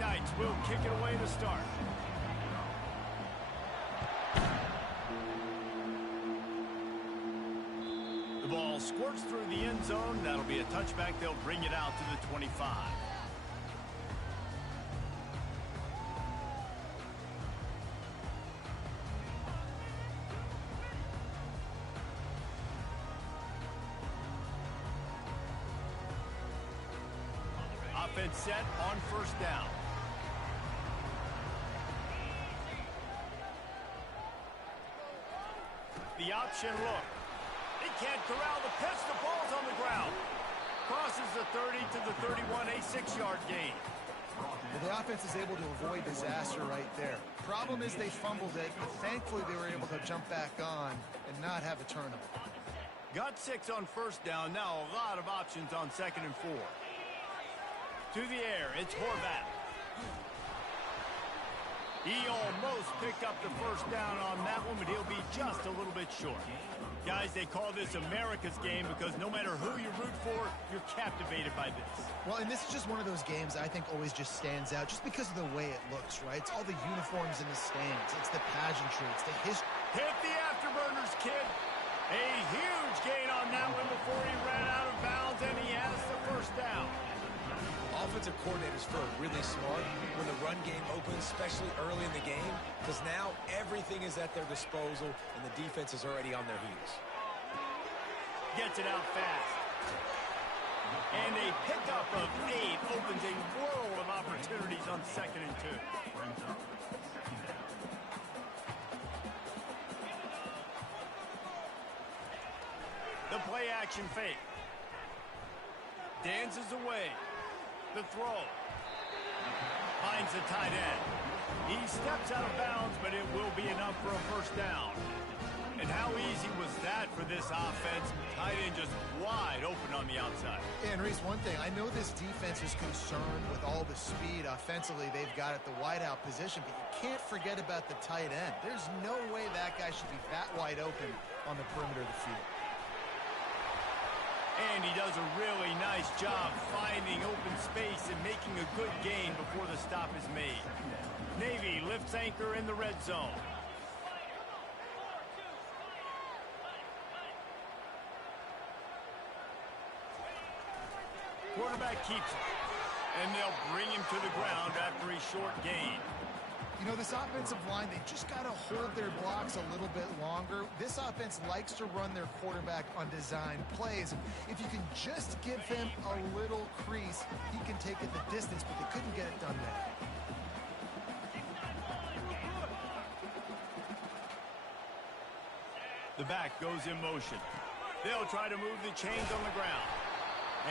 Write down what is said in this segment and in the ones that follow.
Knights will kick it away to start. The ball squirts through the end zone. That'll be a touchback. They'll bring it out to the 25. Offense set on first down. The option look. He can't corral the pitch. The ball's on the ground. Crosses the 30 to the 31, a 6-yard gain. Well, the offense is able to avoid disaster right there. Problem is they fumbled it, but thankfully they were able to jump back on and not have a turnover. Got 6 on first down. Now a lot of options on 2nd and 4. To the air, it's Horvath. He almost picked up the first down on that one, but he'll be just a little bit short. Guys, they call this America's game because no matter who you root for, you're captivated by this. Well, and this is just one of those games I think always just stands out just because of the way it looks, right? It's all the uniforms in the stands. It's the pageantry. It's the history. Hit the afterburners, kid. A huge gain on that one before he ran out of bounds, and he has the first down. Offensive coordinators feel really smart when the run game opens, especially early in the game, because now everything is at their disposal and the defense is already on their heels. Gets it out fast. And a pickup of 8 opens a world of opportunities on 2nd and 2. The play action fake. Dances away. The throw. Finds the tight end. He steps out of bounds, but it will be enough for a first down. And how easy was that for this offense? Tight end just wide open on the outside. And Reese, one thing, I know this defense is concerned with all the speed offensively they've got at the wideout position, but you can't forget about the tight end. There's no way that guy should be that wide open on the perimeter of the field. And he does a really nice job finding open space and making a good gain before the stop is made. Navy lifts anchor in the red zone. Quarterback keeps it. And they'll bring him to the ground after a short gain. You know, this offensive line, they just got to hold their blocks a little bit longer. This offense likes to run their quarterback on design plays. If you can just give him a little crease, he can take it the distance, but they couldn't get it done there. The back goes in motion. They'll try to move the chains on the ground.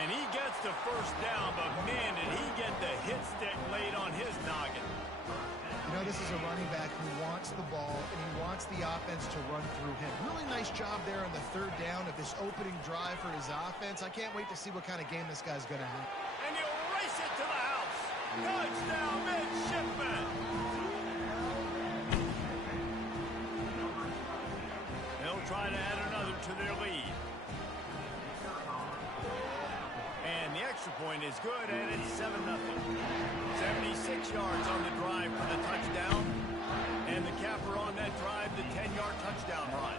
And he gets the first down, but man, did he get the hit stick laid on his noggin. You know, this is a running back who wants the ball, and he wants the offense to run through him. Really nice job there on the 3rd down of this opening drive for his offense. I can't wait to see what kind of game this guy's going to have. And he'll race it to the house. Touchdown, midshipman. They'll try to add another to their lead. And the extra point is good, and it's 7-0. 76 yards on the drive for the touchdown. And the capper on that drive, the 10-yard touchdown run.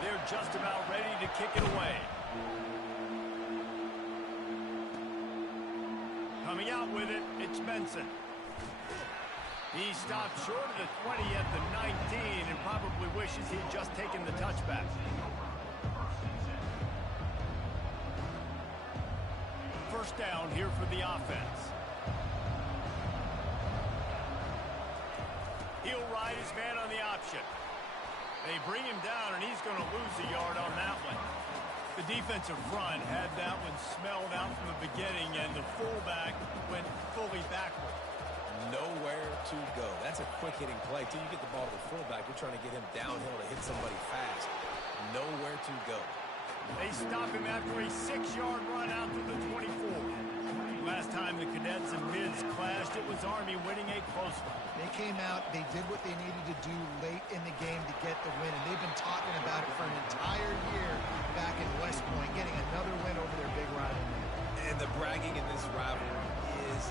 They're just about ready to kick it away. Coming out with it, it's Benson. He stopped short of the 20 at the 19 and probably wishes he'd just taken the touchback. First down here for the offense. He'll ride his man on the option. They bring him down, and he's going to lose a yard on that one. The defensive front had that one smelled out from the beginning, and the fullback went fully backward. Nowhere to go. That's a quick-hitting play. Till you get the ball to the fullback, you're trying to get him downhill to hit somebody fast. Nowhere to go. They stop him after a 6-yard run out to the 24. Last time the Cadets and Mids clashed, it was Army winning a close one. They came out, they did what they needed to do late in the game to get the win, and they've been talking about it for an entire year back in West Point, getting another win over their big rival. And the bragging in this rivalry is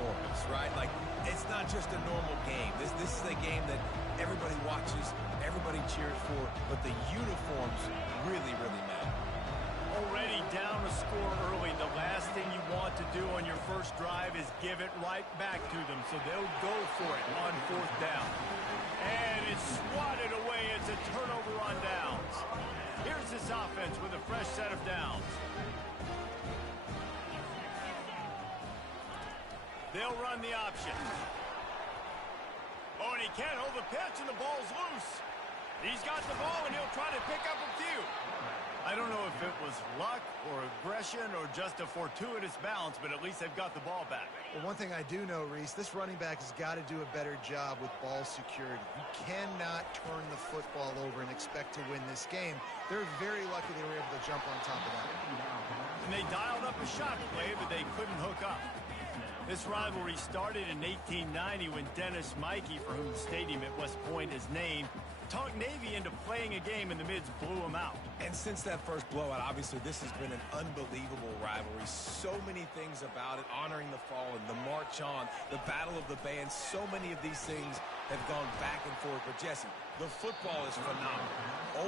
enormous. right? Like, it's not just a normal game. This is a game that everybody watches, everybody cheers for, but the uniforms really, really matter. Already down a score early, the last thing you want to do on your first drive is give it right back to them, so they'll go for it on fourth down. And it's swatted away. It's a turnover on downs. Here's this offense with a fresh set of downs. They'll run the option. Oh, and he can't hold the pitch, and the ball's loose. He's got the ball, and he'll try to pick up a few. I don't know if it was luck or aggression or just a fortuitous bounce, but at least they've got the ball back. Well, one thing I do know, Reese, this running back has got to do a better job with ball security. You cannot turn the football over and expect to win this game. They're very lucky they were able to jump on top of that. And they dialed up a shot play, but they couldn't hook up. This rivalry started in 1890 when Dennis Mikey, for whom the stadium at West Point is named, talked Navy into playing a game, and the Mids blew him out. And since that first blowout, obviously, this has been an unbelievable rivalry. So many things about it, honoring the fallen, the march on, the battle of the bands. So many of these things have gone back and forth. But, Jesse, the football is phenomenal.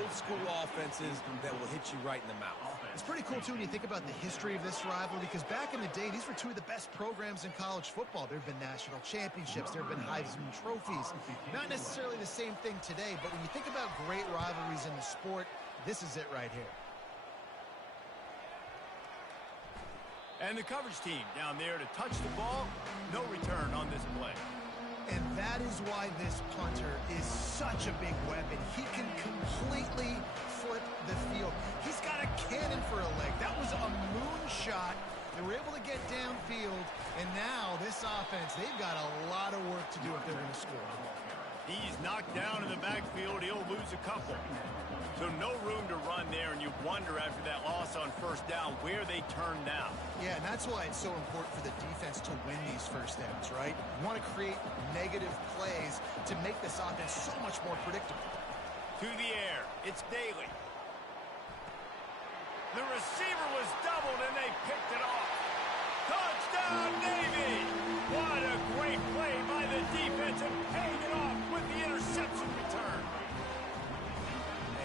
Old-school offenses that will hit you right in the mouth. It's pretty cool, too, when you think about the history of this rivalry, because back in the day, these were two of the best programs in college football. There have been national championships. There have been Heisman trophies. Not necessarily the same thing today, but when you think about great rivalries in the sport, this is it right here. And the coverage team down there to touch the ball. No return on this play. And that is why this punter is such a big weapon. He can completely flip the field. He's got a cannon for a leg. That was a moonshot. They were able to get downfield, and now this offense, they've got a lot of work to do if they're going to score. He's knocked down in the backfield. He'll lose a couple. So no room to run there, and you wonder after that loss on first down where they turn now. Yeah, and that's why it's so important for the defense to win these first downs, right? You want to create negative plays to make this offense so much more predictable. To the air, it's Daly. The receiver was doubled, and they picked it off. Touchdown, Navy! What a great play by the defense, and paying it off with the interception return.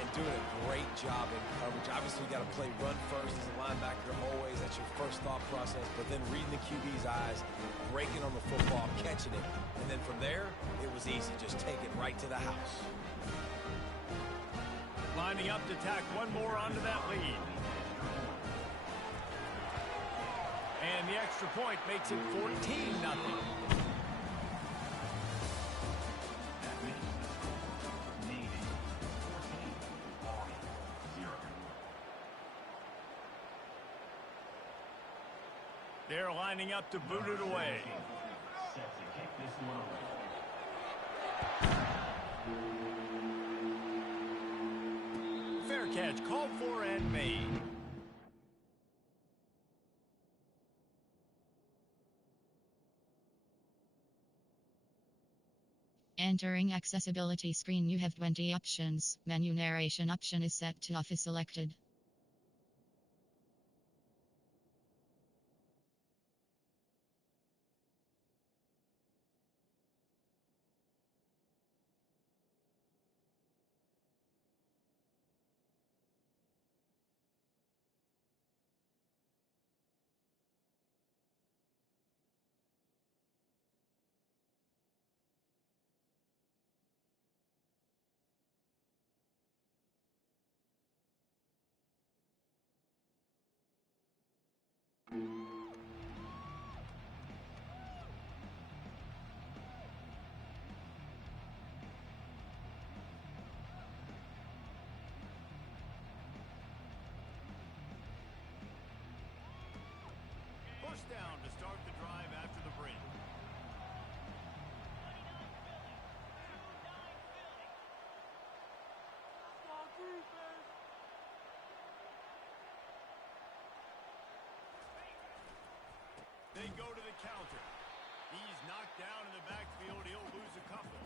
And doing a great job in coverage. Obviously, you got to play run first as a linebacker always. That's your first thought process. But then reading the QB's eyes, breaking on the football, catching it. And then from there, it was easy. Just take it right to the house. Lining up to tack one more onto that lead. And the extra point makes it 14-0. They're lining up to boot it away. Fair catch called for and made. Entering accessibility screen, you have 20 options. Menu narration option is set to off is selected. First down to start the drive after the break. They go to the counter. He's knocked down in the backfield. He'll lose a couple.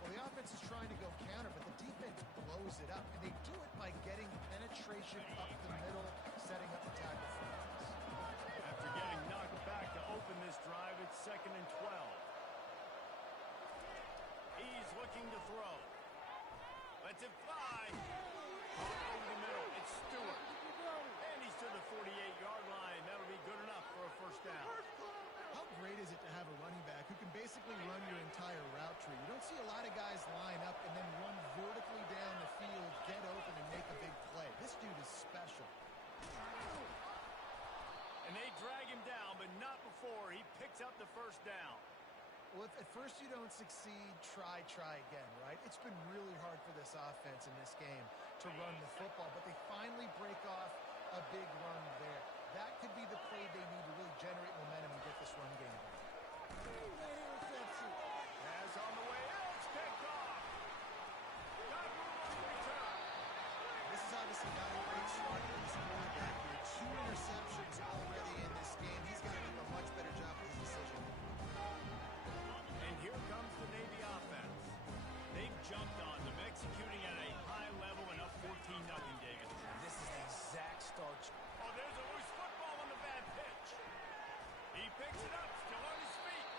Well, the offense is trying to go counter, but the defense blows it up. And they do it by getting penetration up the middle, setting up the tackle for us. After getting knocked back to open this drive, it's 2nd and 12. Lets it fly. Over the middle, it's Stewart. And he's to the 48-yard line. That'll be good enough for a first down. How great is it to have a running back who can basically run your entire route tree? You don't see a lot of guys line up and then run vertically down the field, get open, and make a big play. This dude is special. And they drag him down, but not before he picks up the first down. Well, if at first you don't succeed, try again, right? It's been really hard for this offense in this game to run the football, but they finally break off a big run there. That could be the play they need to really generate momentum and get this run game going. Pass on the way out. It's picked off. Got room on the return. This is obviously not a great start for this quarterback here. 2 interceptions already in this game. He's got to do a much better job with his decision. And here comes the Navy offense. They've jumped on them, executing at a high level and up 14-0, David. This is the exact start. Oh, there's a loose football on the bad pitch. He picks it up, still on his feet.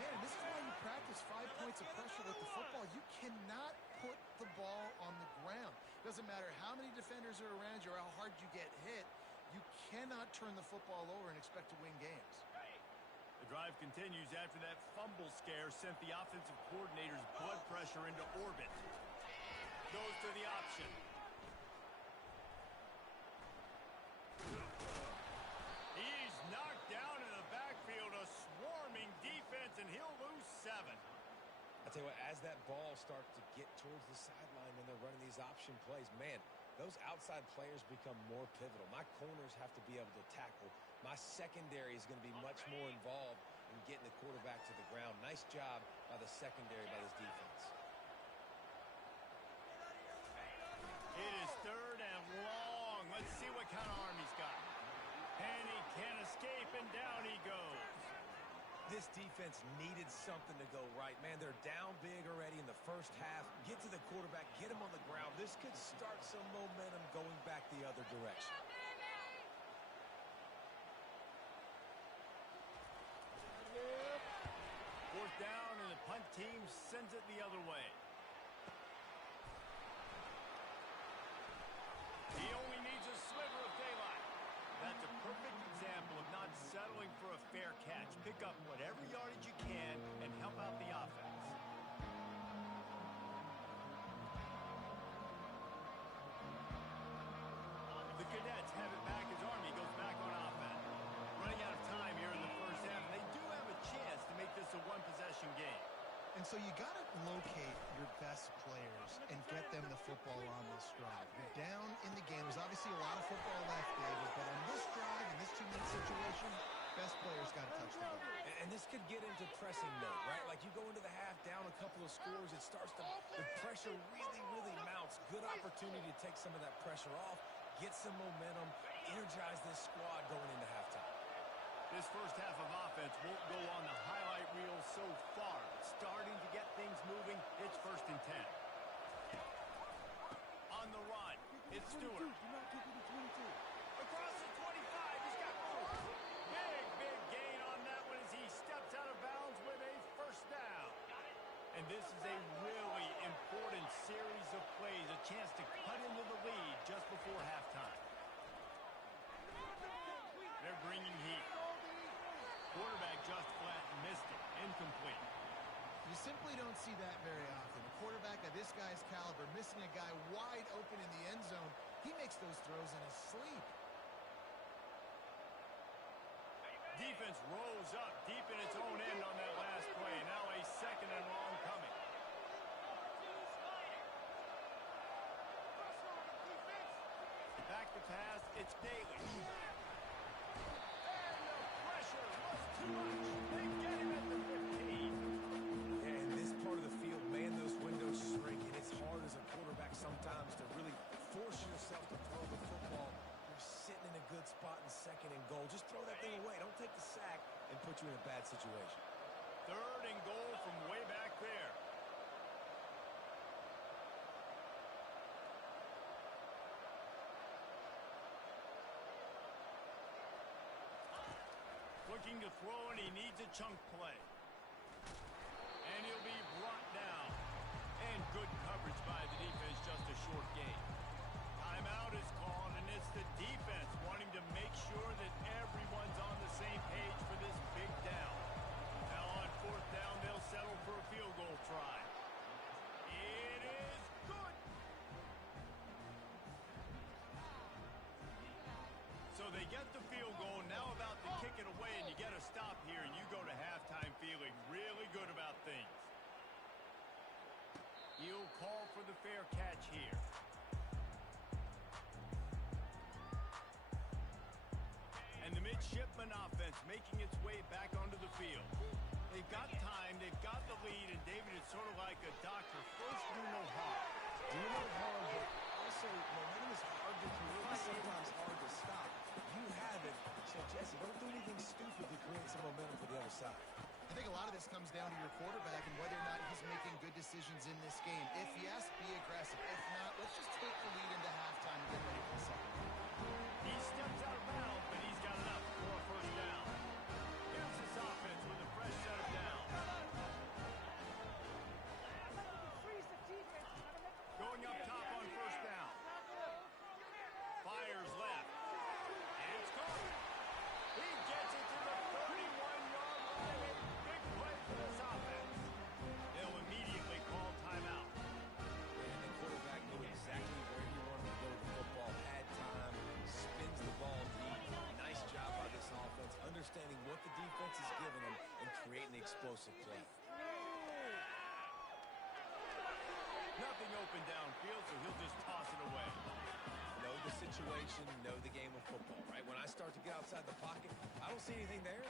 Man, this is why you practice 5 points of pressure with the football. You cannot put the ball on the ground. Doesn't matter how many defenders are around you or how hard you get hit. You cannot turn the football over and expect to win games. The drive continues after that fumble scare sent the offensive coordinator's blood pressure into orbit. Goes to the option. He's knocked down in the backfield, a swarming defense, and he'll lose 7. I tell you what, as that ball starts to get towards the sideline when they're running these option plays, man, those outside players become more pivotal. My corners have to be able to tackle. My secondary is going to be much more involved in getting the quarterback to the ground. Nice job by the secondary, by this defense. It is 3rd and long. Let's see what kind of arm he's got. And he can't escape, and down he goes. This defense needed something to go right. Man, they're down big already in the first half. Get to the quarterback, get him on the ground. This could start some momentum going back the other direction. Fourth down, and the punt team sends it the other way. He only needs a sliver of daylight. That's a perfect example of not settling for a fair catch. Pick up whatever yardage you can and help out the offense. The Cadets have it back as Army goes back on offense. Running out of time here in the first half, and they do have a chance to make this a one-possession game. And so you got to locate your best players and get them the football on this drive. You're down in the game. There's obviously a lot of football left, David, but on this drive, in this 2-minute situation, best players got to touch the ball. And this could get into pressing mode, right? Like you go into the half down a couple of scores, it starts to, the pressure really mounts. Good opportunity to take some of that pressure off, get some momentum, energize this squad going into halftime. This first half of offense won't go on the highlight reel so far. Starting to get things moving, it's 1st and 10. On the run, it's Stewart. Across the 25, he's got room. Big gain on that one as he steps out of bounds with a first down. And this is a really important series of plays, a chance to cut into the lead just before halftime. They're bringing heat. Quarterback just flat missed it. Incomplete. You simply don't see that very often. A quarterback of this guy's caliber missing a guy wide open in the end zone. He makes those throws in his sleep. Defense rolls up deep in its own end on that last play. Now a 2nd and long coming. Back to pass. It's Daly. Too much. They get him at the 15. Yeah, in this part of the field, man, those windows shrink, and it's hard as a quarterback sometimes to really force yourself to throw the football. You're sitting in a good spot in 2nd and goal. Just throw that thing away. Don't take the sack and put you in a bad situation. 3rd and goal from way back there. Looking to throw, and he needs a chunk play. And he'll be brought down. And good coverage by the defense, just a short gain. Timeout is called, and it's the defense wanting to make sure that everyone's on the same page for this big down. Now on fourth down, they'll settle for a field goal try. It is good. So they get the field goal, now about to kick it away, and you get a stop here, and you go to halftime feeling really good about things. He'll call for the fair catch here. And the midshipman offense making its way back onto the field. They've got time, they've got the lead, and David, it's sort of like a doctor. First, do no harm. Do no harm, but also momentum is hard to create, sometimes hard to stop. You have it, so Jesse, don't do anything stupid to create some momentum for the other side. I think a lot of this comes down to your quarterback and whether or not he's making good decisions in this game. If yes, be aggressive. If not, let's just take the lead into halftime and get ready for the second. He steps out of bounds, but he's got enough for a first down. Here's this offense with a fresh set of downs. Going up top on first down. Fires left. And it's caught. He gets it to the 31-yard line. Big play for this offense. They'll immediately call timeout. And the quarterback knew exactly where he wanted to go with the football. Had time, spins the ball deep. Nice job by this offense, understanding what the defense is giving them and creating the explosive play. Nothing open downfield, so he'll just toss it away. Know the situation, know the game of football, right? When I start to get outside the pocket, I don't see anything there.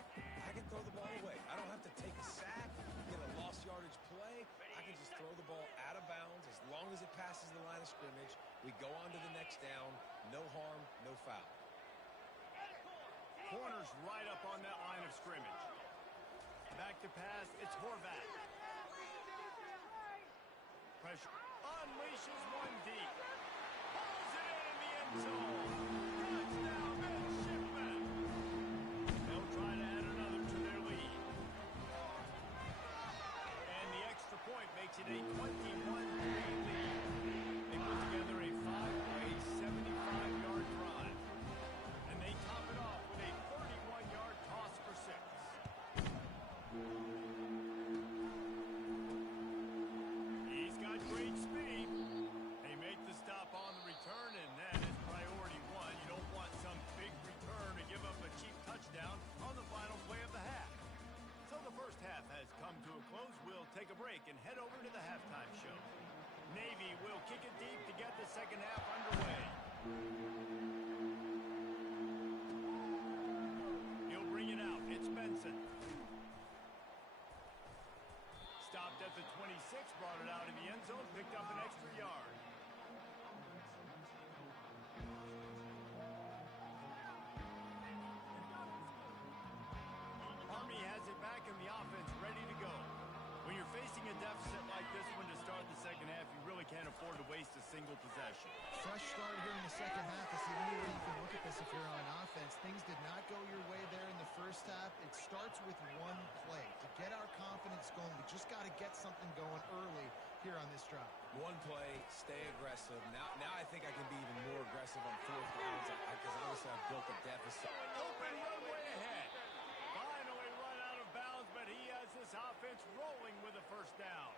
I can throw the ball away. I don't have to take a sack, get a lost yardage play. I can just throw the ball out of bounds as long as it passes the line of scrimmage. We go on to the next down. No harm, no foul. Corner's right up on that line of scrimmage. Back to pass, it's Horvath. Pressure unleashes one deep. Pulls it in the end zone. Touchdown, midshipman. They'll try to add another to their lead. And the extra point makes it a 21-3 lead. They put together a 5-play, 75-yard drive. And they top it off with a 31-yard toss for 6. He's got great speed. They make the stop on the return, and that is priority one. You don't want some big return to give up a cheap touchdown on the final play of the half. So the first half has come to a close. We'll take a break and head over to the halftime show. Navy will kick it deep to get the second half underway. He'll bring it out. It's Benson. Stopped at the 26, brought it out in the end zone, picked up an extra yard. Army has it back in the offense, ready to go. When you're facing a deficit like this one to start the second half, you really can't afford to waste a single possession. Fresh start here in the second half. That's the only way you can look at this if you're on offense. Things did not go your way there in the first half. It starts with one play. To get our confidence going, we just got to get something going early here on this drive. One play, stay aggressive. Now I think I can be even more aggressive on fourth downs because obviously I've built a deficit. Open runway ahead. Finally run out of bounds, but he has this offense rolling with a first down.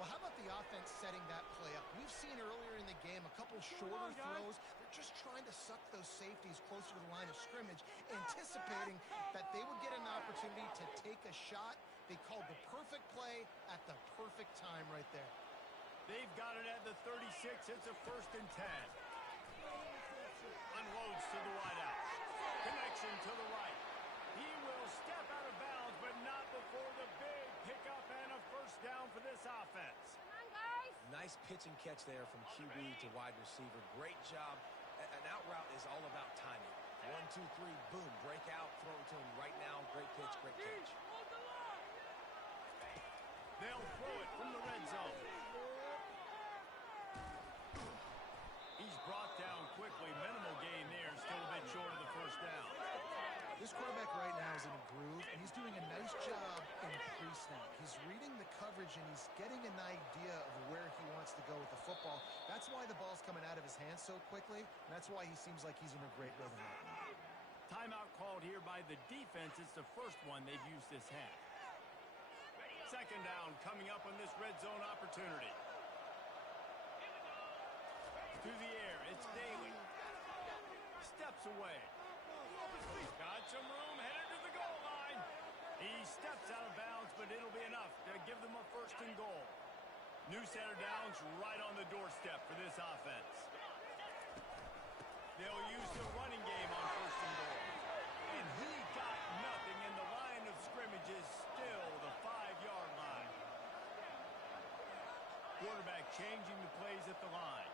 Well, how about the offense setting that play up? We've seen earlier in the game a couple shorter throws. They're just trying to suck those safeties closer to the line of scrimmage, anticipating that they would get an opportunity to take a shot. They called the perfect play at the perfect time right there. They've got it at the 36. It's a 1st and 10. Unloads to the wideout. Connection to the right. He will step out of bounds, but not before the big pickup and a first down for this offense. Come on, guys. Nice pitch and catch there from QB to wide receiver. Great job. An out route is all about timing. 1, 2, 3, boom, break out, throw it to him right now. Great pitch, great catch. They'll throw it from the red zone. He's brought down quickly. Minimal gain there. Still a bit short of the first down. This quarterback right now is in a groove, and he's doing a nice job in pre-snap. He's reading the coverage coverage, and he's getting an idea of where he wants to go with the football. That's why the ball's coming out of his hands so quickly, and that's why he seems like he's in a great rhythm right now. Timeout called here by the defense. It's the first one they've used this half. Second down coming up on this red zone opportunity. To the air, it's Daly. Steps away. Got some room, headed to the goal line. He steps out of bounds, but it'll be enough to give them a first and goal. New center downs right on the doorstep for this offense. They'll use the running game on first and goal. And he got nothing, and the line of scrimmage is still the 5-yard line. Quarterback changing the plays at the line.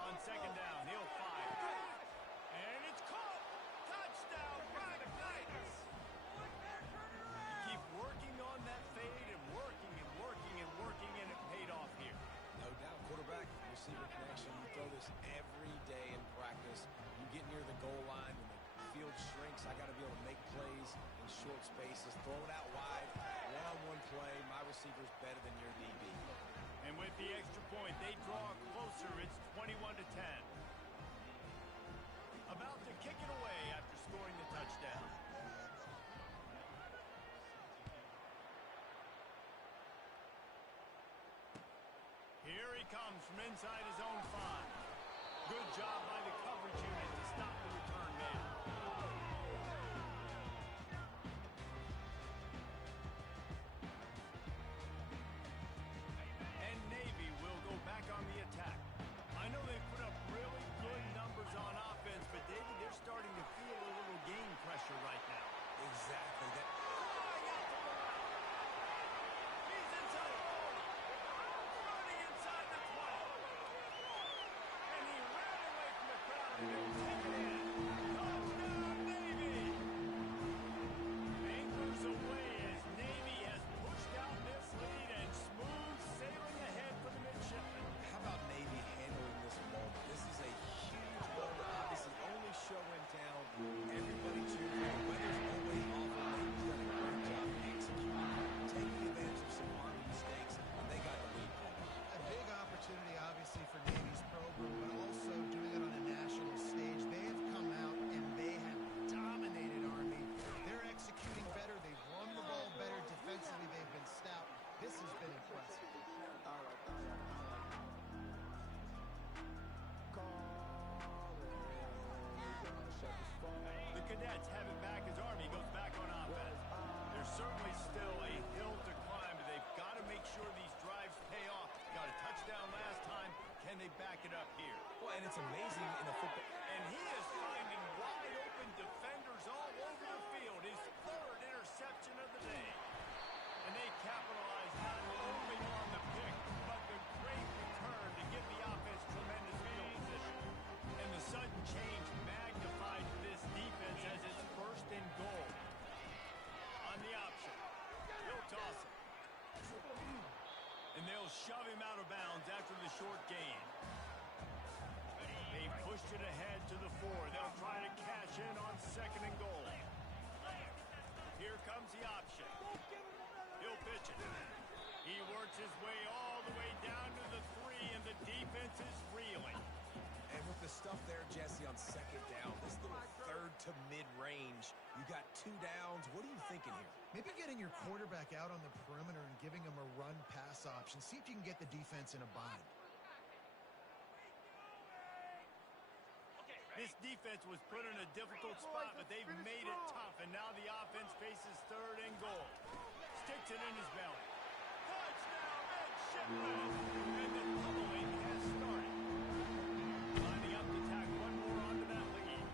On second down, he'll fire. And it's caught. Touchdown, Brock Knights. Keep working on that fade and working and working and working, and it paid off here. No doubt, quarterback, receiver connection. You throw this every day in practice. You get near the goal line and the field shrinks. I got to be able to make plays in short spaces. Throw it out wide. One-on-one play. My receiver's better than your DB. And with the extra point, they draw closer. It's 21-10. About to kick it away after scoring the touchdown. Here he comes from inside his own 5. Good job by the coverage unit to stop the return man. And Navy will go back on the attack. I know they've put up really good numbers on offense, but David, they're starting to feel a little game pressure right now. Exactly. He's inside the 40. Running inside the 20. And he ran away from the crowd and they'll take it in. Touchdown, Navy! Anchors away as Navy has pushed out this lead and smooth sailing ahead for the midshipmen. How about Navy handling this moment? This is a huge moment. Obviously, only show in town. Everybody cheering. The weather's always awful. Navy's done a great job executing, taking advantage of some Army mistakes, and they got the lead. A big opportunity, obviously, for Navy's program, but also doing it on a national stage. They have come out and they have dominated Army. They're executing better. They've run the ball better. Defensively, they've been stout. This has been impressive. The Cadets have it back as Army goes back on offense. There's certainly still a hill to climb, but they've got to make sure these drives pay off. Got a touchdown last time. Can they back it up here? Well, and it's amazing in a football. And he is finding wide open defenders all over the field. His third interception of the day. And they capitalize not only on the pick, but the great return to give the offense tremendous field position. And the sudden change magnified for this defense as it's first and goal. On the option, he'll toss it. And they'll shove him out of bounds after the short gain. They've pushed it ahead to the 4. They'll try to cash in on second and goal. Here comes the option. He'll pitch it. He works his way all the way down to the 3, and the defense is reeling. And with the stuff there, Jesse, on second down, this little third to mid-range, you got 2 downs. What are you thinking here? Maybe getting your quarterback out on the perimeter and giving him a run-pass option. See if you can get the defense in a bind. This defense was put in a difficult spot, but they've made it tough, and now the offense faces third and goal. Sticks it in his belly. Touchdown, midshipmen! And the doubling has started. Lining up to tack one more onto that lead.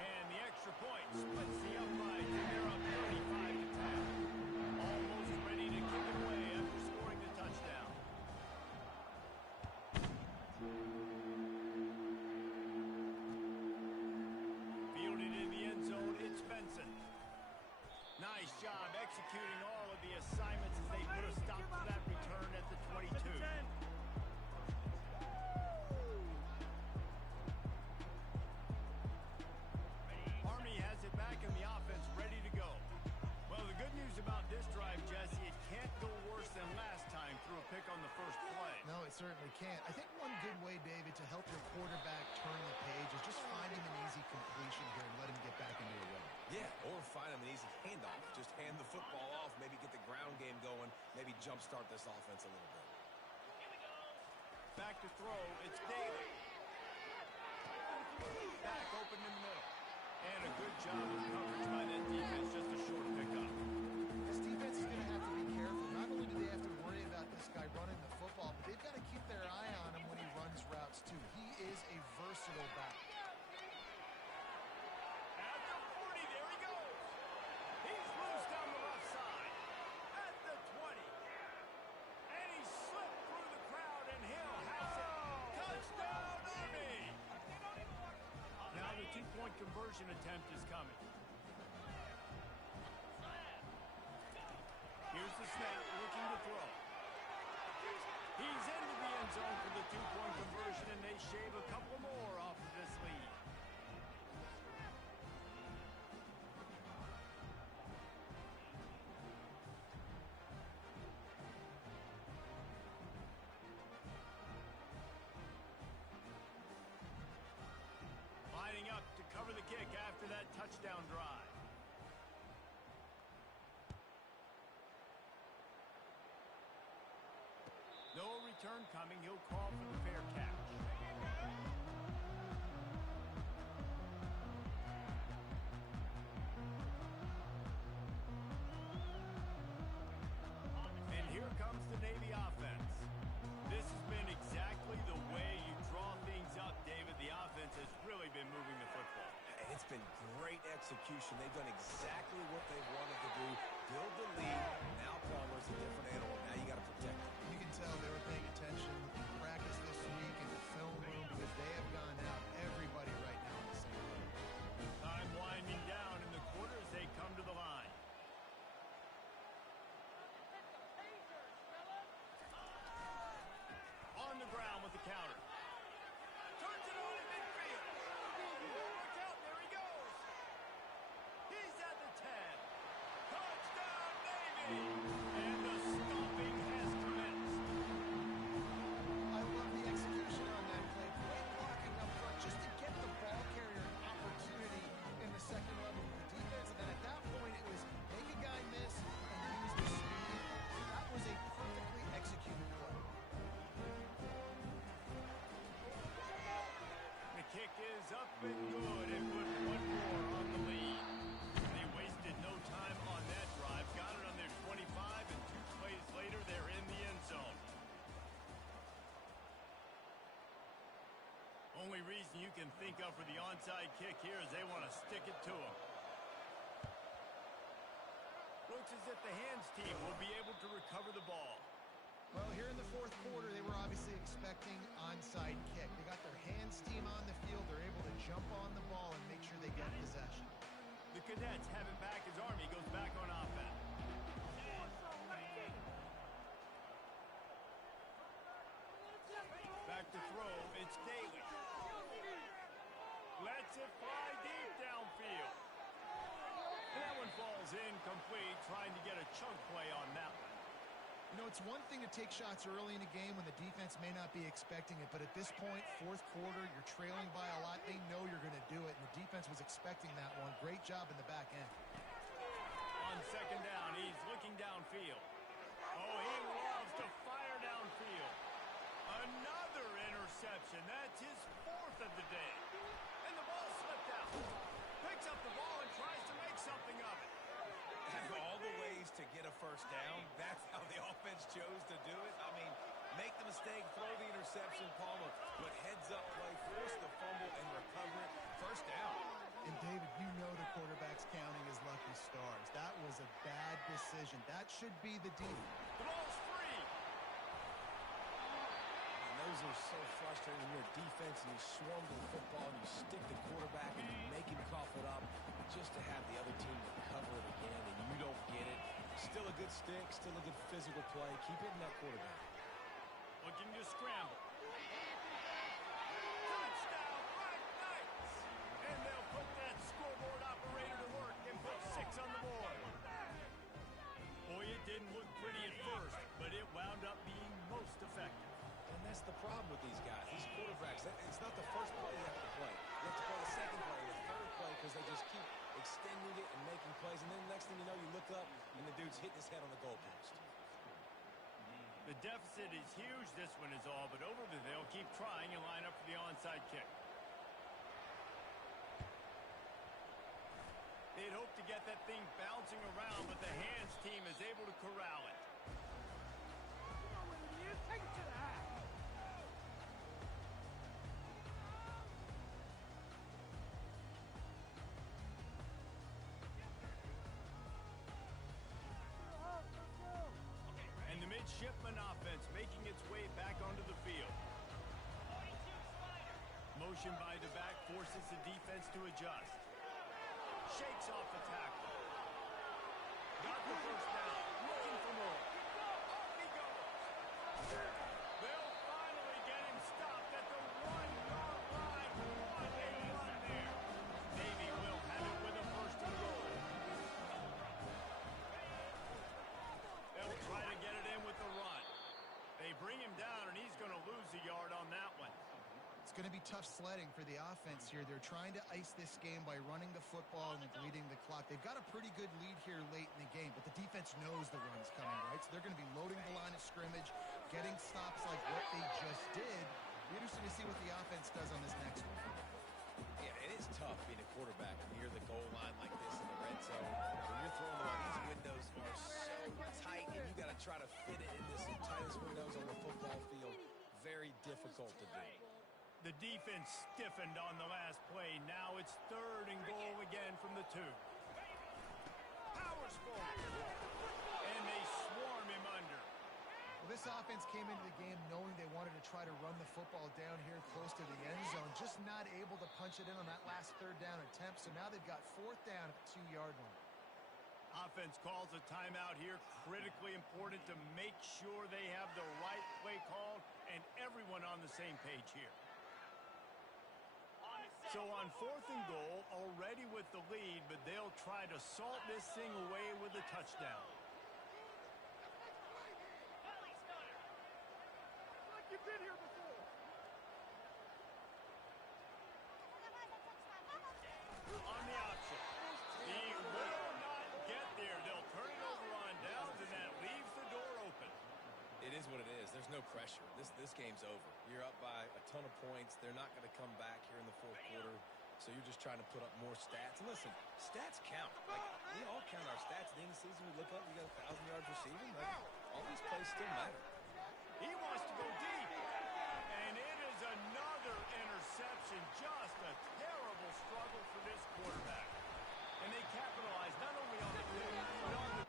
And the extra point splits the upright, and they're up 35-10. Almost ready to kick it away after scoring the touchdown. Fielded in the end zone, it's Benson. Nice job executing all of the assignments as they put a stop to that return at the 22. back on the first play. No, it certainly can't. I think one good way, David, to help your quarterback turn the page is just find him an easy completion here and let him get back into a rhythm. Yeah, or find him an easy handoff. Just hand the football off, maybe get the ground game going, maybe jumpstart this offense a little bit. Back to throw, it's Daly. Back open in the middle. And a good job of coverage by that defense, just a short pickup. This defense is going to have to be careful. Not only do they have to worry about this guy running the football, but they've got to keep their eye on him when he runs routes, too. He is a versatile back. At the 40, there he goes. He's loose down the left side. At the 20. And he slipped through the crowd, and Hill has it. Touchdown, Army! Now the two-point conversion attempt is coming. Here's the snap, looking to throw. He's into the end zone for the two-point conversion, and they shave a couple more off of this lead. Lining up to cover the kick after that touchdown drive. No return coming. He'll call for the fair catch. And here comes the Navy offense. This has been exactly the way you draw things up, David. The offense has really been moving the football. And it's been great execution. They've done exactly what they wanted to do. Build the lead. Now Palmer's a different animal. Now you got to protect him. You can tell they were paying attention in practice this week in the film room because they have gone out everybody right now in the same way. Time winding down in the quarter as they come to the line. On the ground with the counter. Turns it on in midfield. Watch out, there he goes. He's at the 10. Touchdown, Navy! And the stomping has commenced. I love the execution on that play. Great blocking up front just to get the ball carrier an opportunity in the second level of the defense. And then at that point, it was make a guy miss and use the speed. That was a perfectly executed play. The kick is up and good and put one more on the lead. They wasted no time on that drive. Got it on their 25, and 2 plays later, they're in the end zone. Only reason you can think of for the onside kick here is they want to stick it to him. Looks as if the hands team will be able to recover the ball. Well, here in the fourth quarter, they were obviously expecting onside kick. They got their hands team on the field. They're able to jump on the ball and make sure they get possession. The Cadets have it back as Army goes back on offense. Back to throw, it's Daly. Lets it fly deep downfield. And that one falls incomplete, trying to get a chunk play on that one. You know, it's one thing to take shots early in a game when the defense may not be expecting it, but at this point, fourth quarter, you're trailing by a lot. They know you're going to do it, and the defense was expecting that one. Great job in the back end. On second down, he's looking downfield. Oh, he loves to fire downfield. Another interception. That's his fourth of the day. And the ball slipped out. Picks up the ball and tries to make something of it. All the ways to get a first down, that's how the offense chose to do it. I mean, make the mistake, throw the interception, Palmer, but heads-up play, force the fumble, and recover it. First down. And, David, you know the quarterback's counting his lucky stars. That was a bad decision. That should be the deal. The ball's free. And those are so frustrating when you're a defense and you swarm the football and you stick the quarterback and you make him cough it up just to have the other team recover it again and you don't get it. Still a good stick, still a good physical play. Keep hitting that quarterback. Looking to scramble. Touchdown, Black Knights! And they'll put that scoreboard operator to work and put 6 on the board. Boy, it didn't look pretty at first, but it wound up being most getting his head on the goalpost. The deficit is huge, this one is all, but over they'll keep trying and line up for the onside kick. They'd hope to get that thing bouncing around, but the hands team is able to corral it. Take it to the half. And the midshipman offense making its way back onto the field. Motion by the back forces the defense to adjust. Shakes off the tackle. Got the first down. Looking for more. Off he goes. They'll finally get him stopped at the 1-yard line. What a run there. Navy will have it with a first and goal. They'll try to get it in with the run. They bring him down, and he's going to lose a yard on that one. It's going to be tough sledding for the offense here. They're trying to ice this game by running the football and bleeding the clock. They've got a pretty good lead here late in the game, but the defense knows the run's coming, right? So they're going to be loading the line of scrimmage, getting stops like what they just did. Be interesting to see what the offense does on this next one. Yeah, it is tough being a quarterback near the goal line like this in the red zone. When you're throwing the ball, these windows are so tight, and you got to try to fit it into some tightest windows on the football field. Very difficult to do. The defense stiffened on the last play. Now it's 3rd and goal again from the 2. Powers forward. And they swarm him under. Well, this offense came into the game knowing they wanted to try to run the football down here close to the end zone. Just not able to punch it in on that last 3rd down attempt. So now they've got 4th down at the 2-yard line. Offense calls a timeout here. Critically important to make sure they have the right play called and everyone on the same page here. So on 4th and goal, already with the lead, but they'll try to salt this thing away with a touchdown. Like you've been here before. On the option. He will not get there. They'll turn it over on downs, and that leaves the door open. It is what it is. There's no pressure. This game's over. You're up by a ton of points. They're not going to come back here in the 4th quarter, so you're just trying to put up more stats. And listen, stats count. Like, we all count our stats. At the end of the season, we look up, you got 1,000 yards receiving. Like, all these plays still matter. He wants to go deep. And it is another interception. Just a terrible struggle for this quarterback. And they capitalize not only on the play, but on the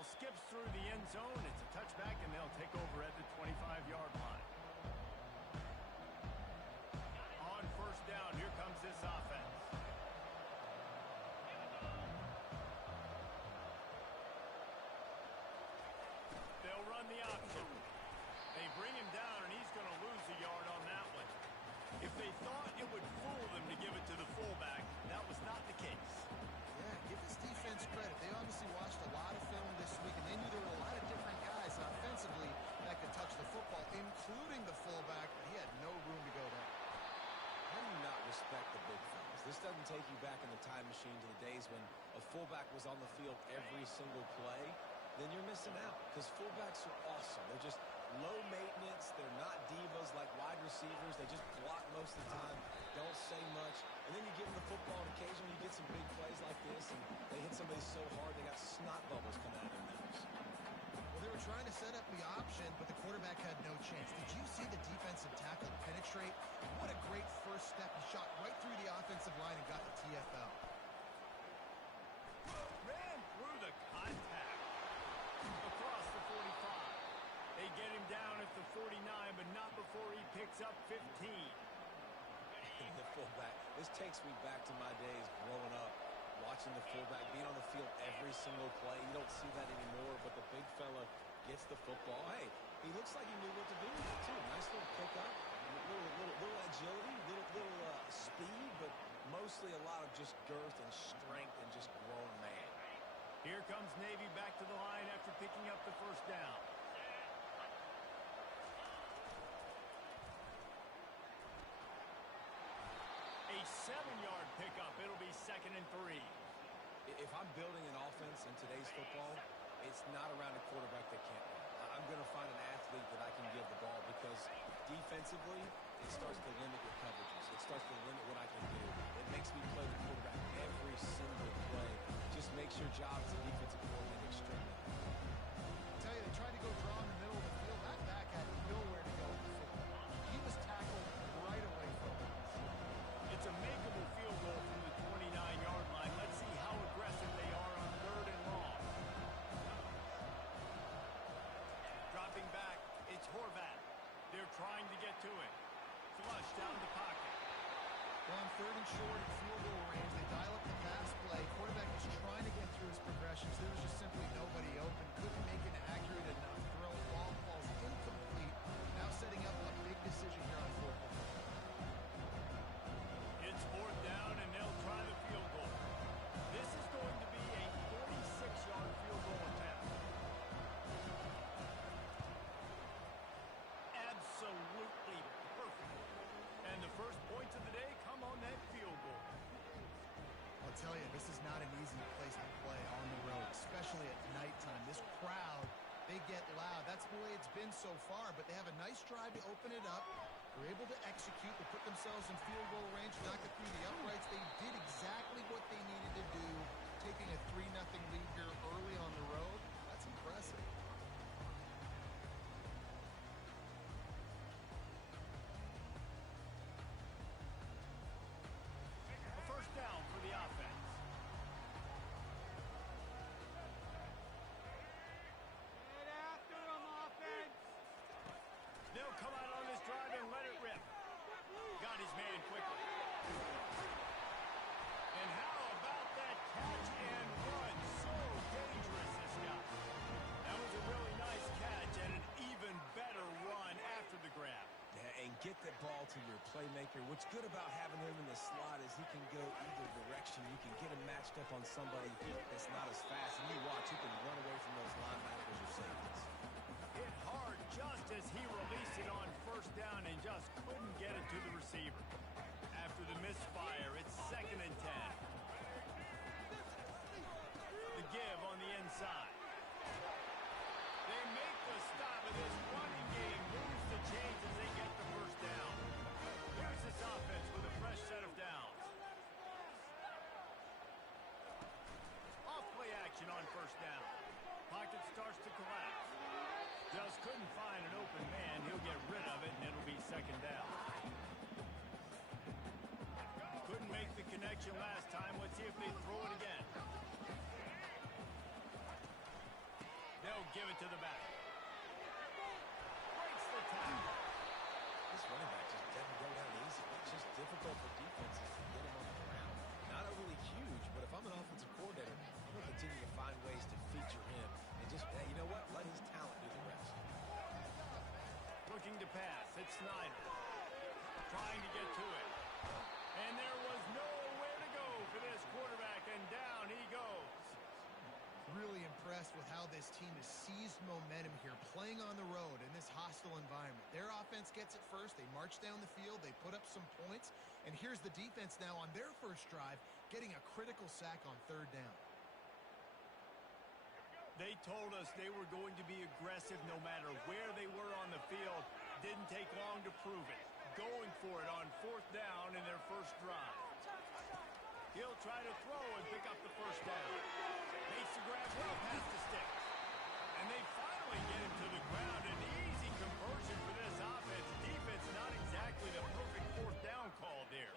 Ball skips through the end zone. It's a touchback, and they'll take over at the 25-yard line. On first down, here comes this offense. They'll run the option. They bring him down, and he's going to lose a yard on that one. If they thought it would fool them to give it to the fullback, that was not the case. Yeah, give this defense credit. They obviously watched a lot of film this week, and they knew there were a lot of different guys offensively that could touch the football, including the fullback, but he had no room to go there. How do you not respect the big fellas? This doesn't take you back in the time machine to the days when a fullback was on the field every single play. Then you're missing out because fullbacks are awesome. They're just low maintenance. They're not divas like wide receivers. They just block most of the time, don't say much. And then you give them the football, and occasionally you get some big plays like this, and they hit somebody so hard they got snot bubbles coming out of their nose. Well, they were trying to set up the option, but the quarterback had no chance. Did you see the defensive tackle penetrate? What a great first step. He shot right through the offensive line and got the TFL. Ran through the contact. Across the 45. They get him down at the 49, but not before he picks up 15. The fullback. This takes me back to my days growing up, watching the fullback being on the field every single play. You don't see that anymore, but the big fella gets the football. Hey, he looks like he knew what to do with it, too. Nice little pickup, little agility, little speed, but mostly a lot of just girth and strength and just grown man. Here comes Navy back to the line after picking up the first down. A 7-yard pickup. It'll be 2nd and 3. If I'm building an offense in today's football, it's not around a quarterback that can't run. I'm going to find an athlete that I can give the ball because defensively, it starts to limit your coverages. It starts to limit what I can do. It makes me play the quarterback every single play. Just makes your job as a defensive coordinator extremely hard. I tell you, they tried to go draw in the middle of the field. That back had nowhere to go with the football. He was tackled right away from it. It's a makeable field goal from the 29-yard line. Let's see how aggressive they are on 3rd and long. Dropping back, it's Horvat. They're trying to get to it. Flush down the pocket. Well, on 3rd and short at field goal range, they dial up the pass play. Quarterback is trying to get through his progressions. There was just simply nobody open. Couldn't make an accurate enough throw. Ball falls incomplete. Now setting up a big decision here on 4th and 4. It's 4th down, and they'll try the field goal. This is going to be a 46-yard field goal attempt. Absolutely perfect. And the first points of the day come on that field goal. I'll tell you, this is not an easy place to play on the road, especially at nighttime. This crowd, they get loud. That's the way it's been so far, but they have a nice drive to open it up. They're able to execute. They put themselves in field goal range, knock it through the uprights. They did exactly what they needed to do, taking a 3-0 lead here early on the road. That's impressive. A first down for the offense. Get after him, offense! They'll come out on this drive and let it rip. Got his man quickly. And how about that catch and run? So dangerous, this guy. That was a really nice catch and an even better run after the grab. Yeah, and get that ball to your playmaker. What's good about having him in the slot is he can go either direction. You can get him matched up on somebody that's not as fast. And you watch, he can run away from those linebackers or safeties. Hit hard just as he released it on first down and just couldn't get it to the receiver. After the misfire, it's 2nd and 10. The give on the inside. They make the stop of this running game. Moves the chains as they get the first down. Here's this offense with a fresh set of downs. Off-play action on first down. Pocket starts to collapse. Just couldn't find an open man. He'll get rid of it, and it'll be 2nd down. Couldn't make the connection last time. Let's see if they throw it again. He'll give it to the back. Breaks the tackle. This running back just doesn't go down easy. It's just difficult for defenses to get him on the ground. Not overly huge, but if I'm an offensive coordinator, I'm going to continue to find ways to feature him and just, you know what, let his talent do the rest. Looking to pass. It's Snyder. Trying to get to it. And there was nowhere to go for this quarterback, and down he goes. Really impressed with how this team has seized momentum here, playing on the road in this hostile environment. Their offense gets it first. They march down the field. They put up some points. And here's the defense now on their first drive, getting a critical sack on third down. They told us they were going to be aggressive no matter where they were on the field. Didn't take long to prove it. Going for it on fourth down in their first drive. He'll try to throw and pick up the first down. Makes the grab well past the sticks. And they finally get him to the ground. An easy conversion for this offense. Defense not exactly the perfect fourth down call there.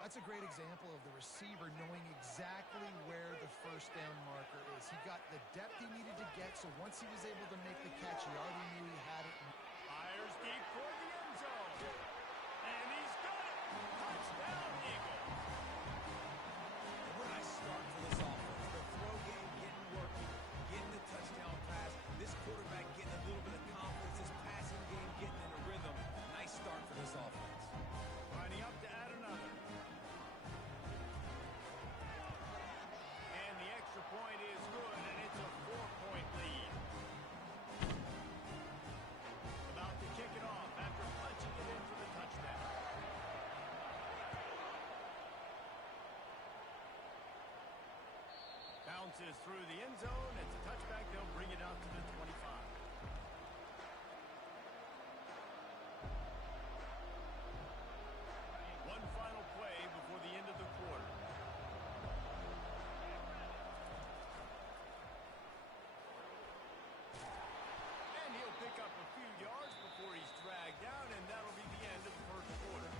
That's a great example of the receiver knowing exactly where the first down marker is. He got the depth he needed to get, so once he was able to make the catch, he already knew he had it. Fires deep for the end zone. And he's got it. Touchdown, Eagles. What a nice start for this offense. The throw game getting working, getting the touchdown pass. This quarterback getting a little bit of confidence. This passing game getting in a rhythm. Nice start for this offense. Lining up to add another. And the extra point is good, and it's a 4-point lead. About to kick it off after punching it in for the touchdown. Bounces through the end zone. It's a touchback. They'll bring it out to the 25. One final play before the end of the quarter. And he'll pick up a few yards before he's dragged down, and that'll be the end of the first quarter.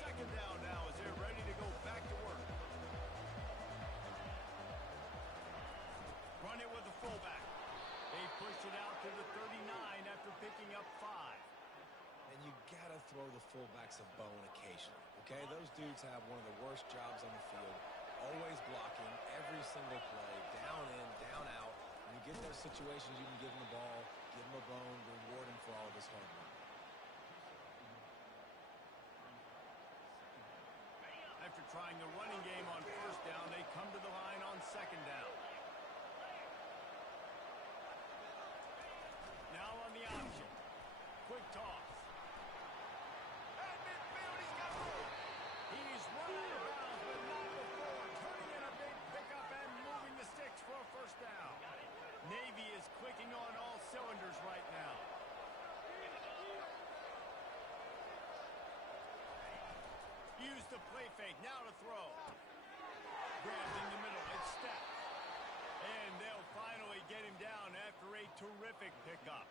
Second down now as they're ready to go back to work. Run it with the fullback. They push it out to the 39 after picking up 5. And you got to throw the fullbacks a bone occasionally, okay? Those dudes have one of the worst jobs on the field, always blocking every single play, down in, down out. When you get those situations, you can give them the ball, give them a bone, reward him for all of his hard work. After trying the running game on first down, they come to the line on second down. Now on the option. Quick toss. At midfield, he's got room. He's run out of bounds, but not before. Turning in a big pickup and moving the sticks for a first down. Navy is clicking on all cylinders right now. Use the play fake. Now to throw. Grabbed in the middle. It's stepped. And they'll finally get him down after a terrific pickup.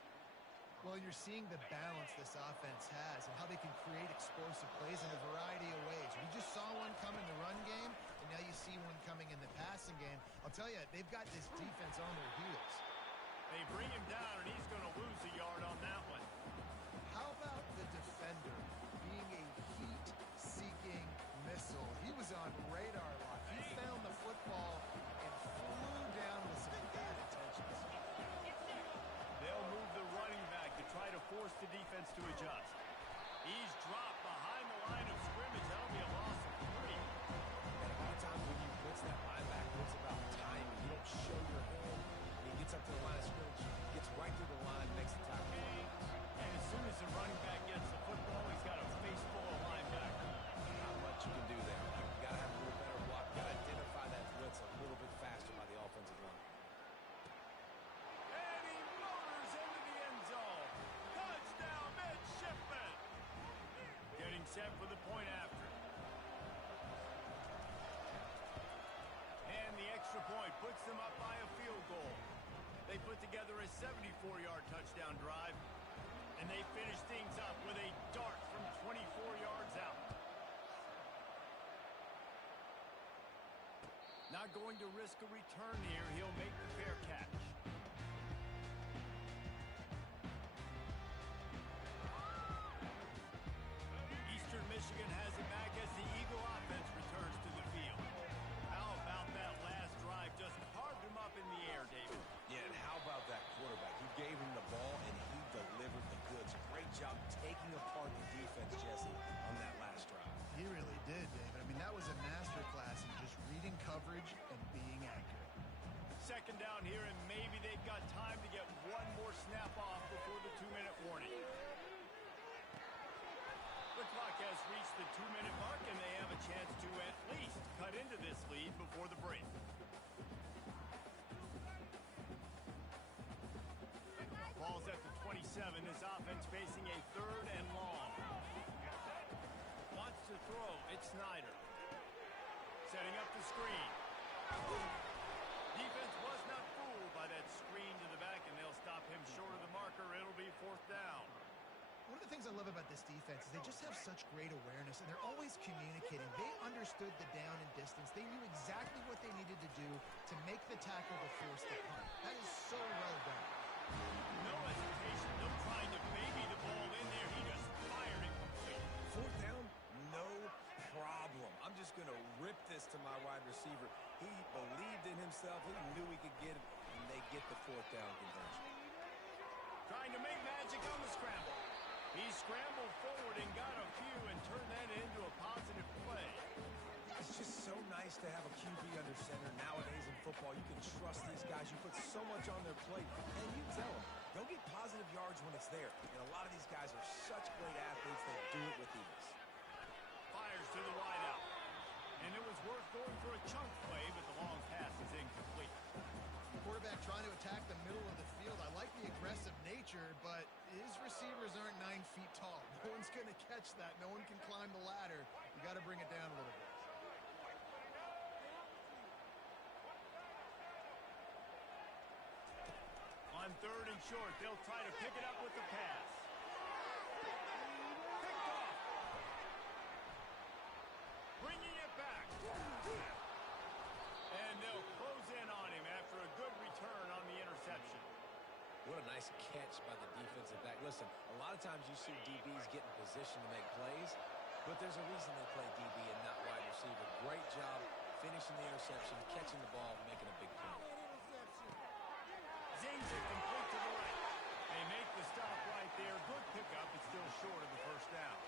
Well, you're seeing the balance this offense has and how they can create explosive plays in a variety of ways. We just saw one come in the run game, and now you see one coming in the passing game. I'll tell you, they've got this defense on their heels. They bring him down, and he's going to lose a yard on that one. How about the defender being a heat-seeking missile? He was on radar lock. He found the football and flew down with some bad intentions. They'll move the running back to try to force the defense to adjust. He's dropped behind the line of scrimmage. That'll be a loss of 3. And a lot of times when you blitz that linebacker, it's about timing. You don't show your hand. When he gets up to the line of scrimmage, gets right through the line, makes the tackle. And as soon as the running back gets the football, he's got a face full of linebackers. Not much you can do there. You got to have a little better block. You got to identify that blitz a little bit faster by the offensive line. And he motors into the end zone. Touchdown, midshipman. Getting set for the point after. And the extra point puts them up by a field goal. They put together a 74-yard touchdown drive, and they finish things up with a dart from 24 yards out. Not not going to risk a return here. He'll make the fair catch. Eastern Michigan has it back as the Eagle offense returns to the field. How about that last drive? Just carved him up in the air, David. Yeah, and how about that quarterback? He gave him the ball, and he delivered the goods. Great job taking apart the defense, Jesse, on that last drive. He really did, David. I mean, that was a masterclass in just reading coverage and being accurate. Second down here, and maybe they've got time to get one more snap off before the 2-minute warning. The clock has reached the 2-minute mark, and they have a chance to at least cut into this lead before the break. Ball's at the 27. His offense facing a 3rd and long. Wants to throw. It's Snyder. Setting up the screen. Defense was not fooled by that screen to the back, and they'll stop him short of the marker. It'll be 4th down. One of the things I love about this defense is they just have such great awareness, and they're always communicating. They understood the down and distance. They knew exactly what they needed to do to make the tackle to force the punt. That is so well done. No hesitation, no trying to baby the ball in there. He just fired it complete. 4th down, no problem. I'm just going to rip this to my wide receiver. He believed in himself. He knew he could get it, and they get the 4th down conversion. Trying to make magic on the scramble. He scrambled forward and got a few and turned that into a positive play. It's just so nice to have a QB under center. Nowadays in football, you can trust these guys. You put so much on their plate, and you tell them, go get positive yards when it's there. And a lot of these guys are such great athletes, they do it with ease. Fires to the wideout. And it was worth going for a chunk play, but the long pass is incomplete. Quarterback trying to attack the middle of the field. I like the aggressive nature, but his receivers aren't 9 feet tall. No one's going to catch that. No one can climb the ladder. You got to bring it down a little bit. On 3rd and short, they'll try to pick it up with the pass. Picked off. Bringing it back. And they'll close in on him after a good return on the interception. What a nice catch by the defensive back. Listen, a lot of times you see DBs get in position to make plays, but there's a reason they play DB and not wide receiver. Great job finishing the interception, catching the ball, making a big play. Zings it complete to the right. They make the stop right there. Good pickup, but still short of the 1st down.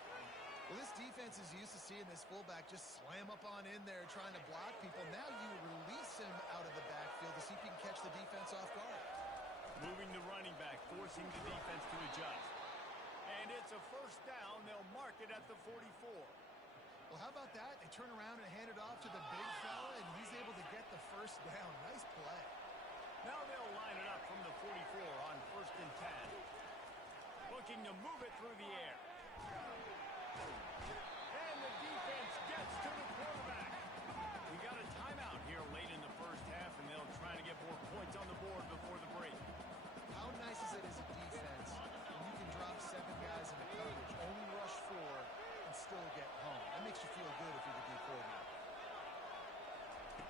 Well, this defense is used to seeing this fullback just slam up on in there trying to block people. Now you release him out of the backfield to see if you can catch the defense off guard. Moving the running back, forcing the defense to adjust. And it's a 1st down. They'll mark it at the 44. Well, how about that? They turn around and hand it off to the big fella, and he's able to get the 1st down. Nice play. Now they'll line it up from the 44 on 1st and 10. Looking to move it through the air. And the defense gets to the quarterback. We got a timeout here late in the 1st half, and they'll try to get more points on the board before the break. How nice is it as a defense when you can drop 7 guys in the coverage, only rush 4, and still get home? That makes you feel good if you're the D coordinator.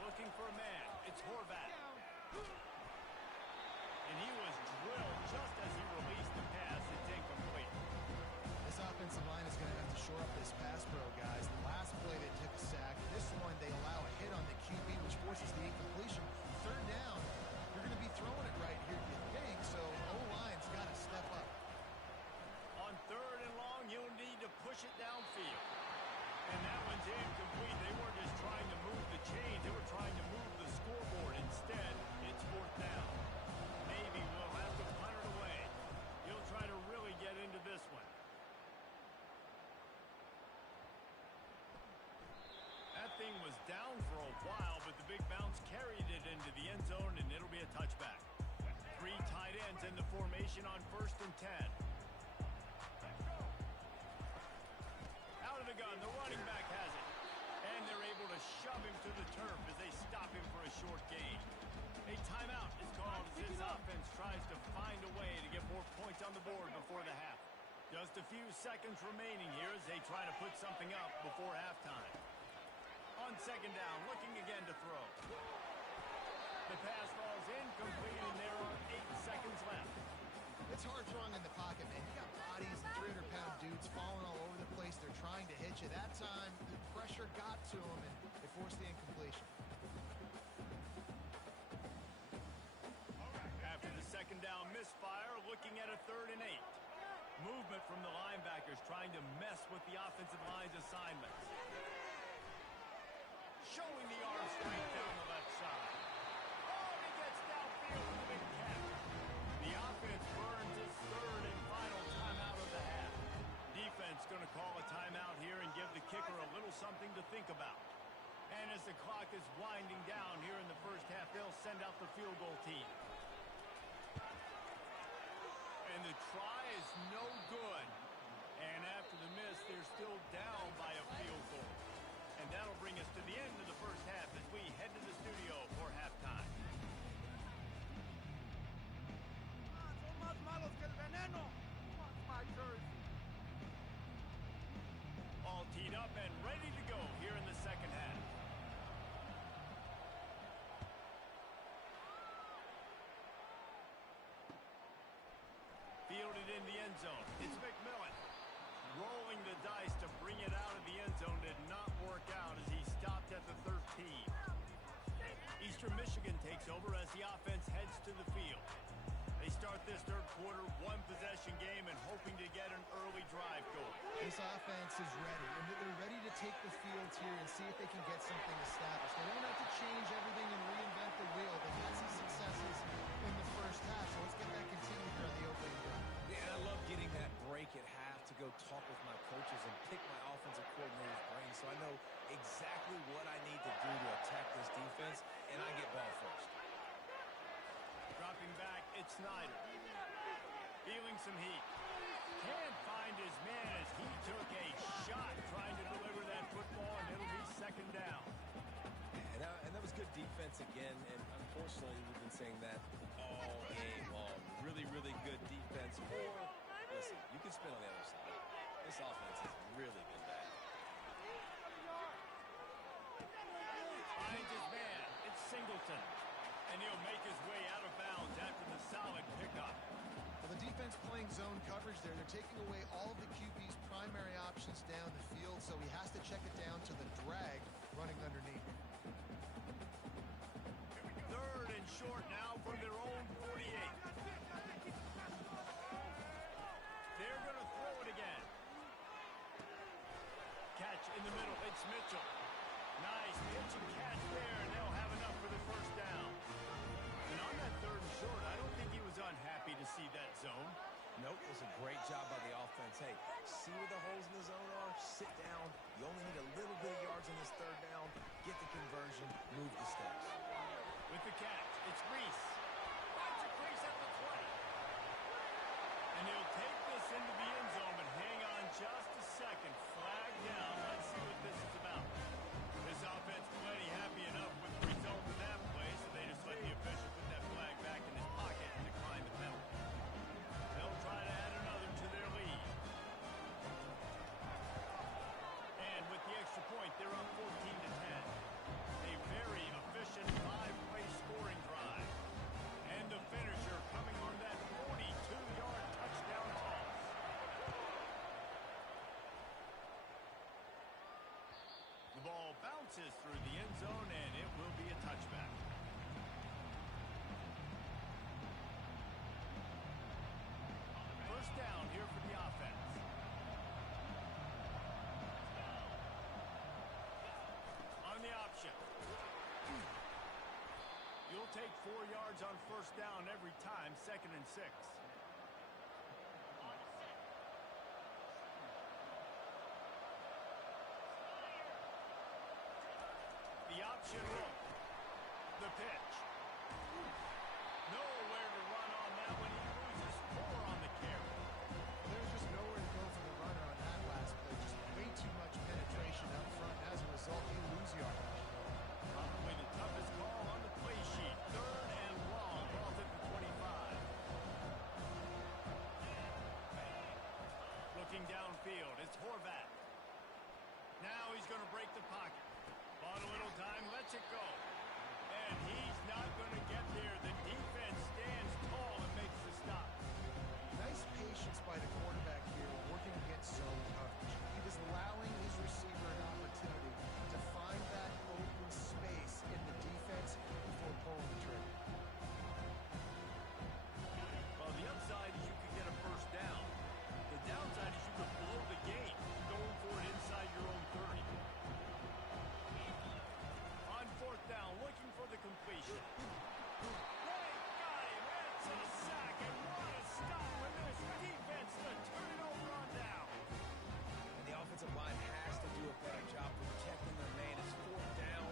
Looking for a man. It's Horvath. And he was drilled just as he released the pass. It's incomplete. This offensive line is going to have to shore up this pass pro, guys. The last play they took a sack. This one, they allow a hit on the QB, which forces the incompletion. 3rd down, you're going to be throwing it right here, you think, so O-line's got to step up. On 3rd and long, you'll need to push it downfield. And that one's incomplete. They weren't just trying to move the chains. They were trying to move the scoreboard. Instead, it's 4th down. Maybe we'll have to punt it away. He'll try to really get into this one. That thing was down for a while, but the big bounce carried it into the end zone, and it'll be a touchback. 3 tight ends in the formation on 1st and 10. Out of the gun, the running back has it. And they're able to shove him to the turf as they stop him for a short gain. A timeout is called as this offense tries to find a way to get more points on the board before the half. Just a few seconds remaining here as they try to put something up before halftime. On second down, looking again to throw. The pass falls incomplete, and there are 8 seconds left. It's hard throwing in the pocket, man. You got bodies, 300-pound dudes falling all over the place. They're trying to hit you. That time, the pressure got to them, and it forced the incompletion. After the second down misfire, looking at a 3rd and 8. Movement from the linebackers trying to mess with the offensive line's assignments. Showing the arm strength down the left side. Oh, he gets downfield with a big catch. The offense burns its 3rd and final timeout of the half. Defense going to call a timeout here and give the kicker a little something to think about. And as the clock is winding down here in the first half, they'll send out the field goal team. And the try is no good. And after the miss, they're still down by a field goal. And that'll bring us to the end of the first half as we head to the studio for halftime. Son más malos que el veneno. Wants my jersey. All teed up and ready to go here in the second half. Fielded in the end zone. It's McMillan. Rolling the dice to bring it out of the end zone did not work out as he stopped at the 13. Eastern Michigan takes over as the offense heads to the field. They start this third quarter one-possession game and hoping to get an early drive going. This offense is ready, and they're ready to take the field here and see if they can get something established. They don't have to change everything and reinvent the wheel. They've had some successes in the first half, so let's get that continued here on the opening drive. Yeah, I love getting that break at half to go talk with my coaches and pick my offensive coordinator's brain so I know exactly what I need to do to attack this defense, and I get ball first. Dropping back, it's Snyder. Feeling some heat. Can't find his man as he took a shot trying to deliver that football, and it'll be second down. And that was good defense again, and unfortunately we've been saying that all game long. Really, really good defense. Or, listen, you can spin on the other side. This offense has really been bad. Finds his man. It's Singleton. And he'll make his way out of bounds after the solid pickup. Well, the defense playing zone coverage there. They're taking away all of the QB's primary options down the field, so he has to check it down to the drag running underneath. 3rd and short now from their own 48. They're going to throw it again. Catch in the middle. It's Mitchell. Nice pitch and catch there, and they'll have enough for the first down. And on that 3rd and short, I don't think he was unhappy to see that zone. Nope, it was a great job by the offense. Hey, see where the holes in the zone are? Sit down. You only need a little bit of yards on this 3rd down. Get the conversion. Move the sticks. With the catch, it's Reese. Finds a crease at the 20. And he'll take this into the end zone, but hang on just a second. Flag down. Let's see what this is about. This offense plenty happy enough with the result of that play, so they just let the official put that flag back in his pocket and decline the penalty. They'll try to add another to their lead. And with the extra point, they're up 14-10. A very efficient 5-play scoring drive. And the finisher coming on that 42-yard touchdown toss. The ball bounces through the end zone, and it will be a touchback. First down here for the offense. On the option. You'll take 4 yards on first down every time, 2nd and 6. The option look. The pitch. Nowhere to run on that one. He loses 4 on the carry. There's just nowhere to go for the runner on that last play. Just way too much penetration up front. As a result, you lose yardage. Probably the toughest call on the play sheet. 3rd and long. Ball's at the 25. Looking downfield, it's Horvath. Now he's going to break the pocket. Bought a little time, lets it go. And he's not going to get there. The defense stands tall and makes the stop. Nice patience by the quarterback here, working against zone coverage. He was allowing his receiver an opportunity to find that open space in the defense before pulling the trigger. Well, the upside is you could get a first down. The downside is you could blow the game going for it inside your own 30. On fourth down, looking for the completion. They got him. It's a sack, and what a stop for this defense to turn it over on down. And the offensive line has to do a better job protecting their man. It's fourth down.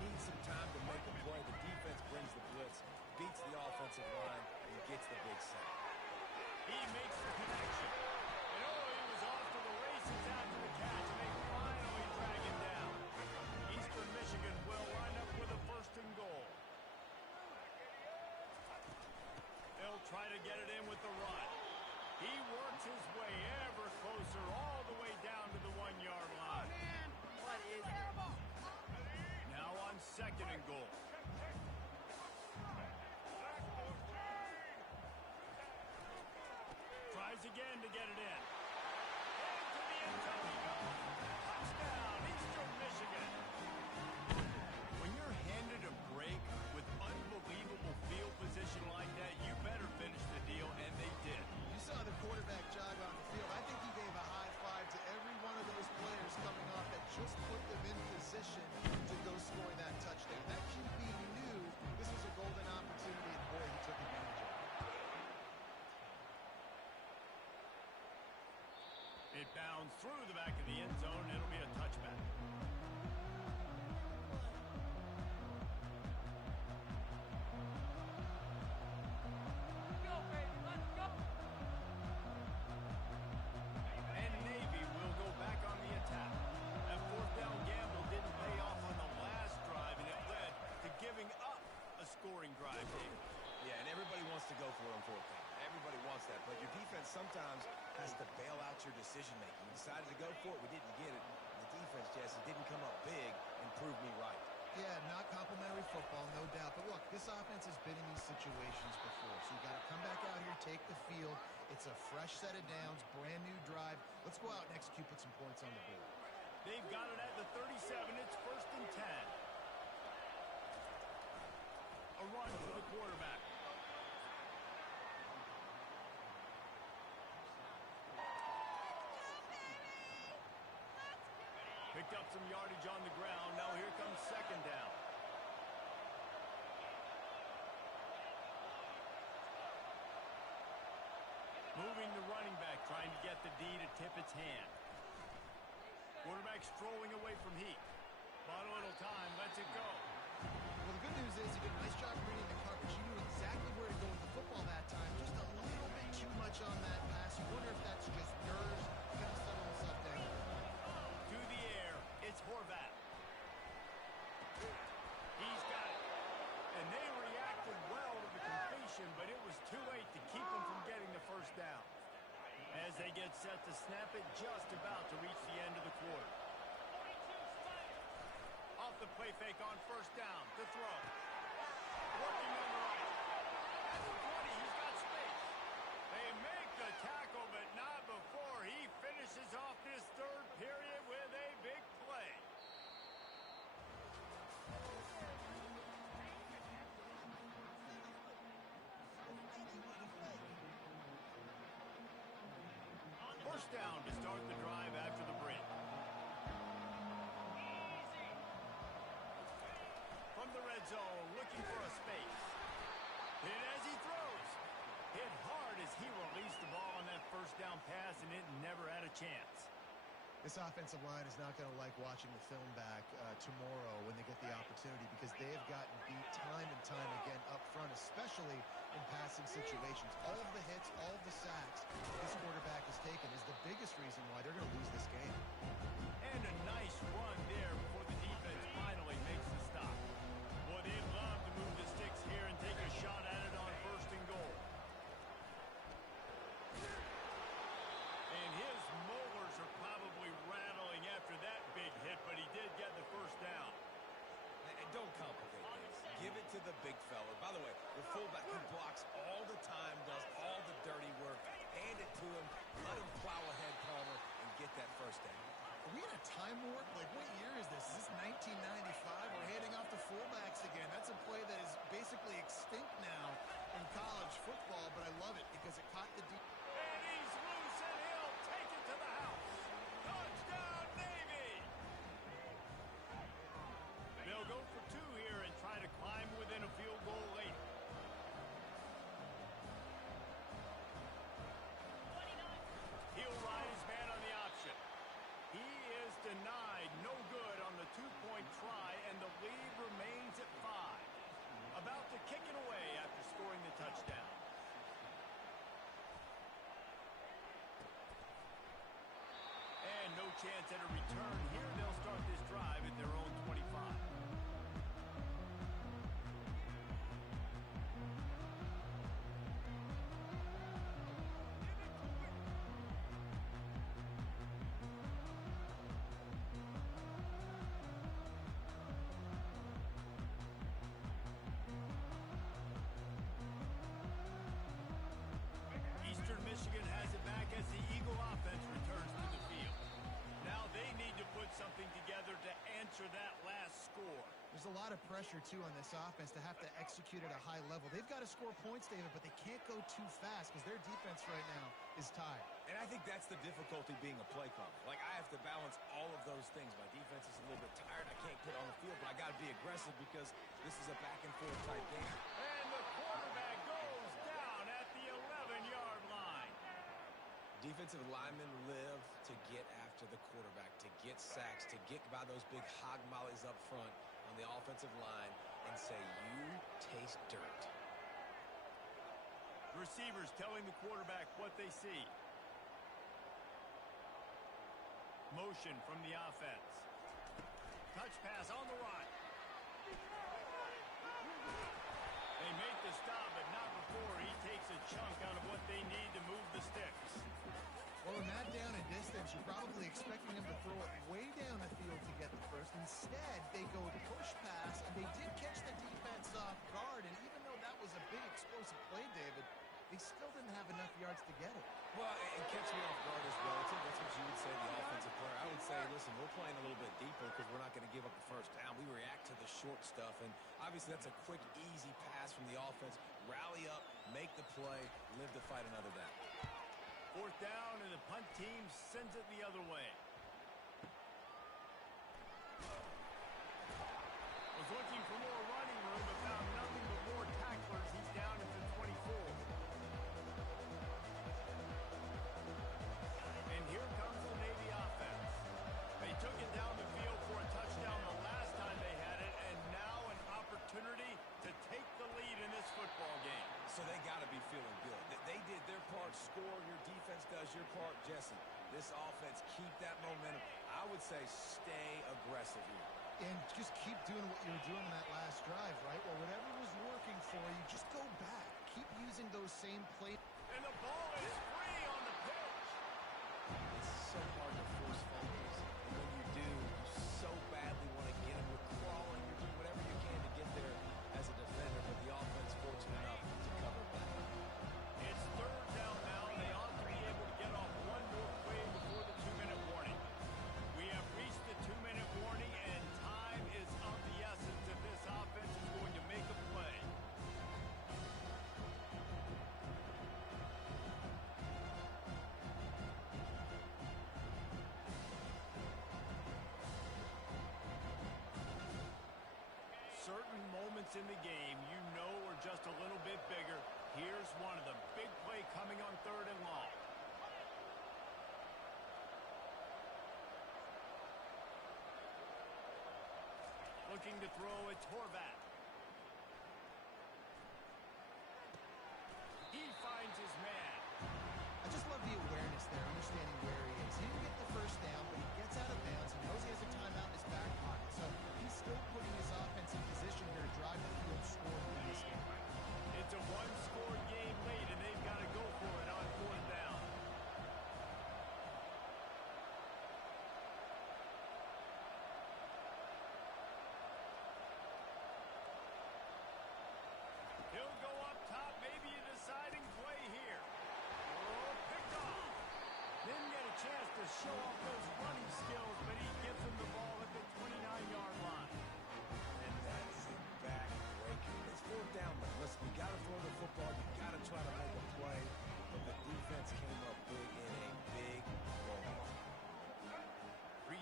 Needs some time to make a play. The defense brings the blitz, beats the offensive line, and gets the big sack. He makes the connection. And he was off to the races after the catch, and they finally drag him down. Eastern Michigan will line up with a first and goal. They'll try to get it in with the run. He works his way ever closer all the way down to the 1-yard line. What is it? Now on second and goal. Tries again to get it in. Into the end zone he goes. Touchdown, Eastern Michigan. When you're handed a break with unbelievable field position like that, you better finish the deal, and they did. You saw the quarterback jog on the field. I think he gave a high five to every one of those players coming off that just put them in position to go score that touchdown. That QB knew this was a golden opportunity, and boy, he took advantage of it. It bounds through the back of the end zone, and it'll be a touchback. Go, baby, let's go. And Navy will go back on the attack. That fourth down gamble didn't pay off on the last drive, and it led to giving up a scoring drive, Dave. Yeah, and everybody wants to go for it on fourth down. Everybody wants that, but your defense sometimes has to bail out your decision-making. We decided to go for it. We didn't get it. The defense, Jesse, didn't come up big and prove me right. Yeah, not complimentary football, no doubt. But look, this offense has been in these situations before. So you got to come back out here, take the field. It's a fresh set of downs, brand new drive. Let's go out and execute, put some points on the board. They've got it at the 37. It's first and 10. A run for the quarterback. Picked up some yardage on the ground. Now here comes second down. Moving the running back, trying to get the D to tip its hand. Quarterback strolling away from Heat. Bought a little time, lets it go. Well, the good news is he did a nice job reading the coverage. He knew exactly where to go with the football that time. Just a little bit too much on that pass. You wonder if that's just nerves. Got to settle himself down. To the air, it's Horvat. He's got it. And they reacted well to the completion, but it was too late to keep them from getting the first down. As they get set to snap it, just about to reach the end of the quarter. Off the play fake on first down, to throw. Working on the right. At the 20, he's got space. They make the tackle, but not before he finishes off this third period with a big play. First down to start the drive after the break. From the red zone, looking for a space. And as he throws, hit hard as he released the ball on that first down pass, and it never had a chance. This offensive line is not going to like watching the film back tomorrow when they get the opportunity, because they have gotten beat time and time again up front, especially in passing situations. All of the hits, all of the sacks this quarterback has taken is the biggest reason why they're going to lose this game. And a nice run there before the defense finally makes the stop. Boy, they'd love to move the sticks here and take a shot at it on first and goal. And his molars are probably rattling after that big hit, but he did get the first down. big fella. By the way, the fullback who blocks all the time, does all the dirty work. Hand it to him, let him plow ahead, Palmer, and get that first down. Are we in a time warp? Like, what year is this? Is this 1995? We're handing off to fullbacks again. That's a play that is basically extinct now in college football, but I love it because it caught the deep. And he's loose, and he'll take it to the house. Touchdown, Navy! They'll go for two here and try to climb within a field goal late. He'll ride his man on the option. He is denied. No good on the two-point try, and the lead remains at 5. About to kick it away after scoring the touchdown. And no chance at a return. Here they'll start this drive at their own 25. Eastern Michigan has it back as the Eagle offense returns to the field. Now they need to put something together to answer that last score. There's a lot of pressure, too, on this offense to have to execute at a high level. They've got to score points, David, but they can't go too fast because their defense right now is tired. And I think that's the difficulty being a play caller. Like, I have to balance all of those things. My defense is a little bit tired. I can't get on the field, but I got to be aggressive because this is a back-and-forth type game. And the quarterback goes down at the 11-yard line. Defensive linemen live to get after the quarterback, to get sacks, to get by those big hog mollies up front on the offensive line and say, you taste dirt. Receivers telling the quarterback what they see. Motion from the offense. Touch pass on the run. They make the stop, but not before he takes a chunk out of what they need to move the sticks. Well, in that down and distance, you're probably expecting him to throw it way down the field to get the first. Instead, they go push pass, and they did catch the defense off guard. And even though that was a big explosive play, David, they still didn't have enough yards to get it. Well, and catch me off guard is relative. That's what you would say, the offensive player. I would say, listen, we're playing a little bit deeper because we're not going to give up the first down. We react to the short stuff, and obviously that's a quick, easy pass from the offense. Rally up, make the play, live to fight another down. Fourth down, and the punt team sends it the other way. Was looking for more running room, but found nothing but more tacklers. He's down at the 24. And here comes the Navy offense. They took it down the field for a touchdown the last time they had it, and now an opportunity to take the lead in this football game. So they got to be feeling good. They did their part, score. Your defense does your part. Jesse, this offense, keep that momentum. I would say stay aggressive here. And just keep doing what you were doing in that last drive, right? Well, whatever was working for you, just go back. Keep using those same plays. And the ball is free on the pitch. It's so hard to force fumbles. And when you do, you so badly want to get them. You're crawling. You're doing whatever you can to get there as a defender, but the offense fortunate enough to cover back. It's third down now. They ought to be able to get off one more play before the 2-minute warning. We have reached the 2-minute warning, and time is of the essence if this offense is going to make a play. Certain moments in the game you know are just a little bit bigger. Here's one of them. Big play coming on third and long. Looking to throw, it's Horvath. He finds his man. I just love the awareness there, understanding where he is. He didn't get the first down, but he gets out of bounds. He knows he has a timeout in his back pocket. So he's still putting his offense in position here to drive the field, score in this game. It's a one-score game late, and they've got to go for it on fourth down.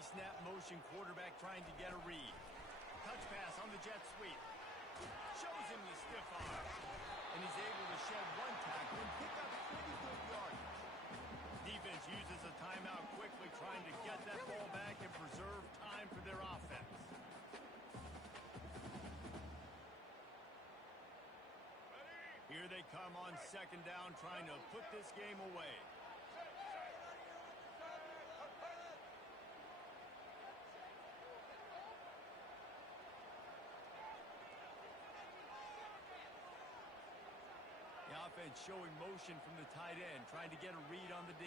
Pre-snap motion quarterback trying to get a read. Touch pass on the jet sweep. Shows him the stiff arm. And he's able to shed one tackle and pick up pretty good yardage. Defense uses a timeout quickly, trying to get that ball back and preserve time for their offense. Here they come on second down, trying to put this game away. The offense showing motion from the tight end, trying to get a read on the D.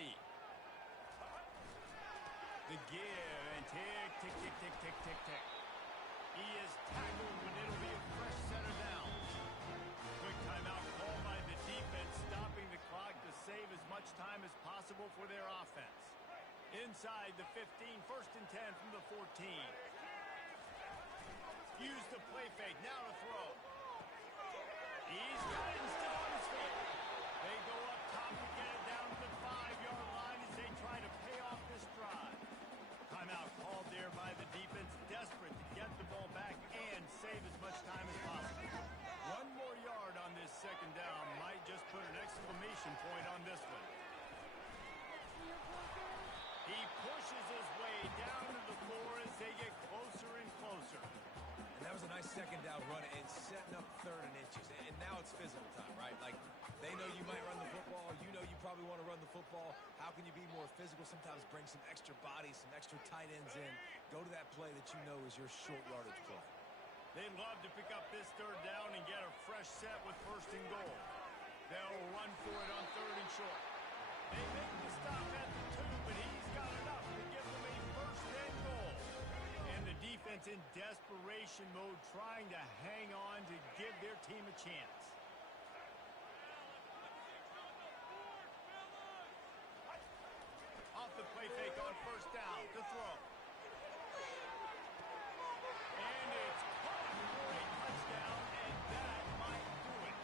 The give, and tick, tick, tick, tick, tick, tick, tick. He is tackled, but it'll be a fresh center down. Quick timeout called by the defense, stopping the clock to save as much time as possible for their offense. Inside the 15, first and 10 from the 14. Use the play fake, now to throw. He's got it and still on his feet. They go up top to get it down to the 5-yard line as they try to pay off this drive. Timeout called there by the defense, desperate to get the ball back and save as much time as possible. One more yard on this second down might just put an exclamation point on this one. He pushes his way down to the floor as they get closer and closer. And that was a nice second down run and setting up third and inches. And now it's physical time, right? Like, they know you might run the football. You know you probably want to run the football. How can you be more physical? Sometimes bring some extra bodies, some extra tight ends in. Go to that play that you know is your short yardage play. They'd love to pick up this third down and get a fresh set with first and goal. They'll run for it on third and short. They make the stop at the 2, but he's got enough to give them a first and goal. And the defense in desperation mode, trying to hang on to give their team a chance. Off the play fake on first down to throw. And it's caught for a touchdown, and that might do it.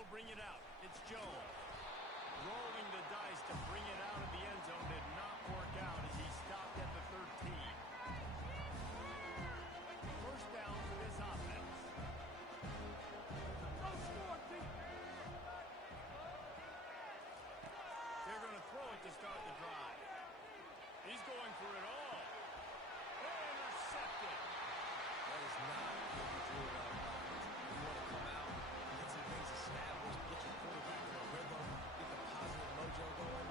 He'll bring it out. It's Jones. Rolling the dice to bring it out of the end zone did not work out as he stopped at the 13. First down for this offense. Don't score, Pete. They're going to throw it to start the drive. He's going for it all. Intercepted. That is not what you do in our offense. You want to come out, get some things established, get your quarterback in a rhythm, get the positive mojo going.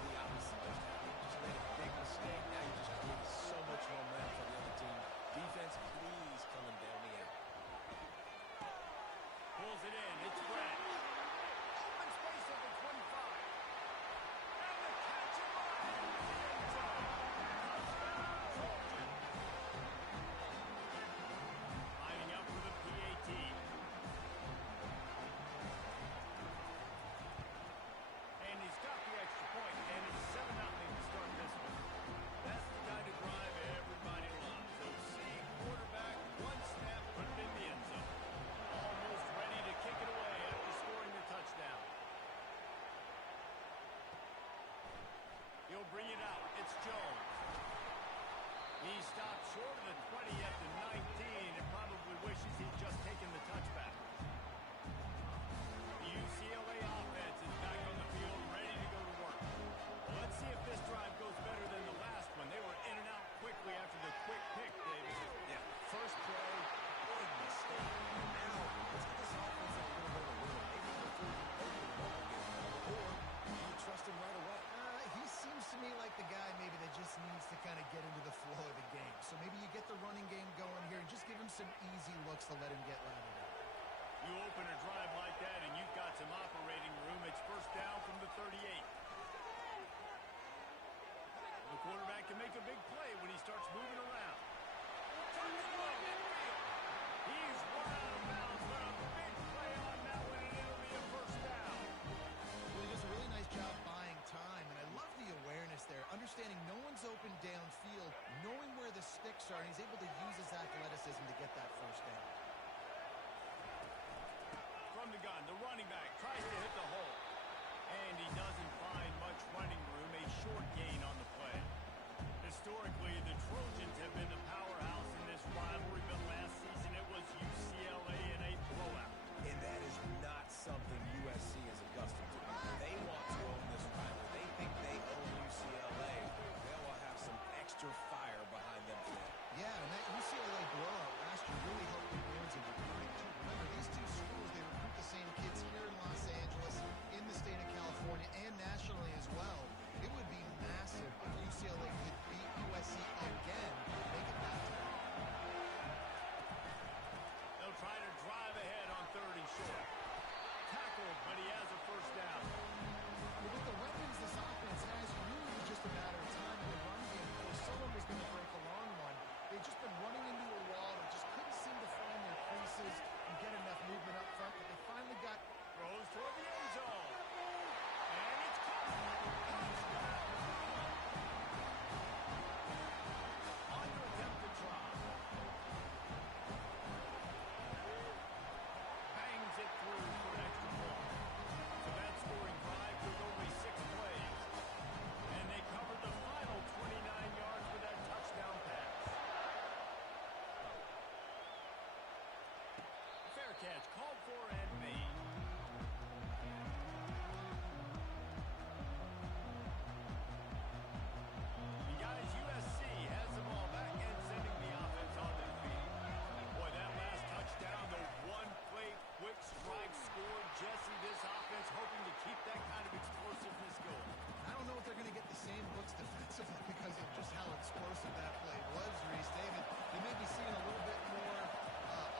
The opposite just happened. Just made a big mistake. Now you just created so much momentum for the other team. Defense, please come and bail me out. Pulls it in. It's Brett. Open space at the 25. And the catch and run into the end zone. Touchdown, Trojan. Lining up for the PAT. And he's got the extra point, and it's 7-0 to start this one. That's the kind of drive everybody loves. So see quarterback, one snap, put it in the end zone. Almost ready to kick it away after scoring the touchdown. He'll bring it out. It's Jones. He stopped short of the 20 at the 19 and probably wishes he'd just taken the touchback. The UCLA offense is back on the field, ready to go to work. Well, let's see if this drive goes better than the last one. They were in and out quickly after the quick pick, David. Yeah, first play, big mistake. Now, let's get this offense in a little bit of a rhythm. Maybe before you open the ball again. Or do you trust him right away? He seems to me like the guy maybe that just needs to kind of get into the flow of the game. So maybe you get the running game going here and just give him some easy looks to let him get routed up. You open a drive like that and you've got some operating room. It's first down from the 38. The quarterback can make a big play when he starts moving around. He's run out of bounds, but a big play on that one, and it'll be a first down. Well, he does a really nice job buying time, and I love the awareness there, understanding no one's open downfield, knowing where the sticks are, and he's able to use his athleticism to get that first down. From the gun, the running back tries to hit the hole, and he doesn't find much running room, a short gain on the play. Historically, the Trojans have been the powerhouse in this rivalry, but last season it was UCLA in a blowout. And that is not something USC is accustomed to. They want to own this rivalry. They think they own UCLA. They will have some extra fire behind them today. Yeah, and that UCLA blowout last year really helped the Bruins in recruiting, too. Remember, these two schools, they recruit the same kids here in Los Angeles, in the state of California, and nationally as well. It would be massive if UCLA could beat USC again and make it back to back. They'll try to drive ahead on 3rd and short. Tackled, but he has a first down. But with the weapons this offense has, you knew it was just a matter of time in the run game before someone was going to break a long one. They've just been running into a wall. They just couldn't seem to find their creases and get enough movement up front, but they finally got... Throws toward the end zone. And it's caught. Touchdown. On to attempt to try. Bangs it through for an extra point. So that scoring drive took only 6 plays. And they covered the final 29 yards with that touchdown pass. Fair catch called for and made. And guys, USC has the ball back and sending the offense onto the field. Boy, that last touchdown, the one-play quick strike score. Jesse, this offense hoping to keep that kind of explosiveness going. I don't know if they're going to get the same looks defensively because of just how explosive that play was, Reese. David, they may be seeing a little bit more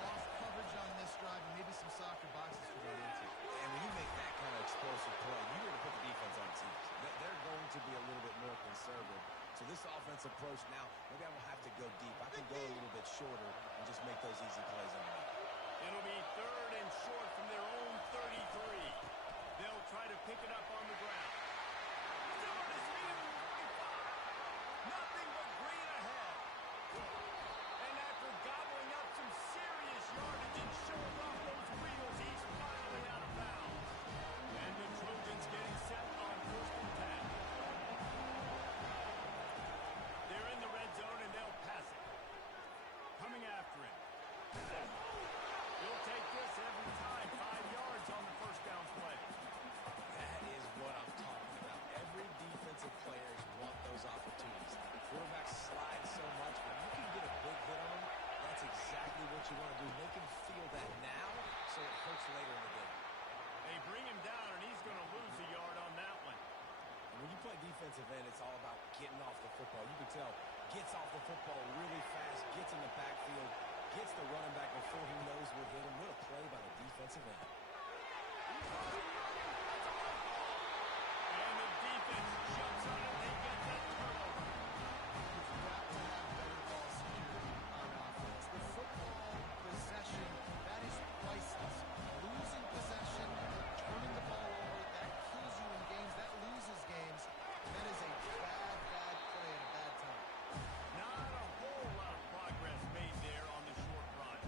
off coverage on this drive and maybe some softer boxes to go into. And when you make that kind of explosive play, you're going to put the defense on teams. They're going to be a little bit more conservative. So this offense approach now, maybe I will have to go deep. I can go a little bit shorter and just make those easy plays underneath. It'll be 3rd and short from their own 33. They'll try to pick it up on the ground. Stewart is leading the 25. Nothing but green ahead. And after gobbling up some serious yardage and showing off those wheels, he's finally out of bounds. defensive end, it's all about getting off the football. You can tell, gets off the football really fast, gets in the backfield, gets the running back before he knows what hit him. What a play by the defensive end. And the defense jumps on it. They get that turnover. You've got to have better ball security on offense. The football possession, that is priceless. Losing possession, turning the ball over, that kills you in games, that loses games. That is a bad, bad play at a bad time. Not a whole lot of progress made there on the short run.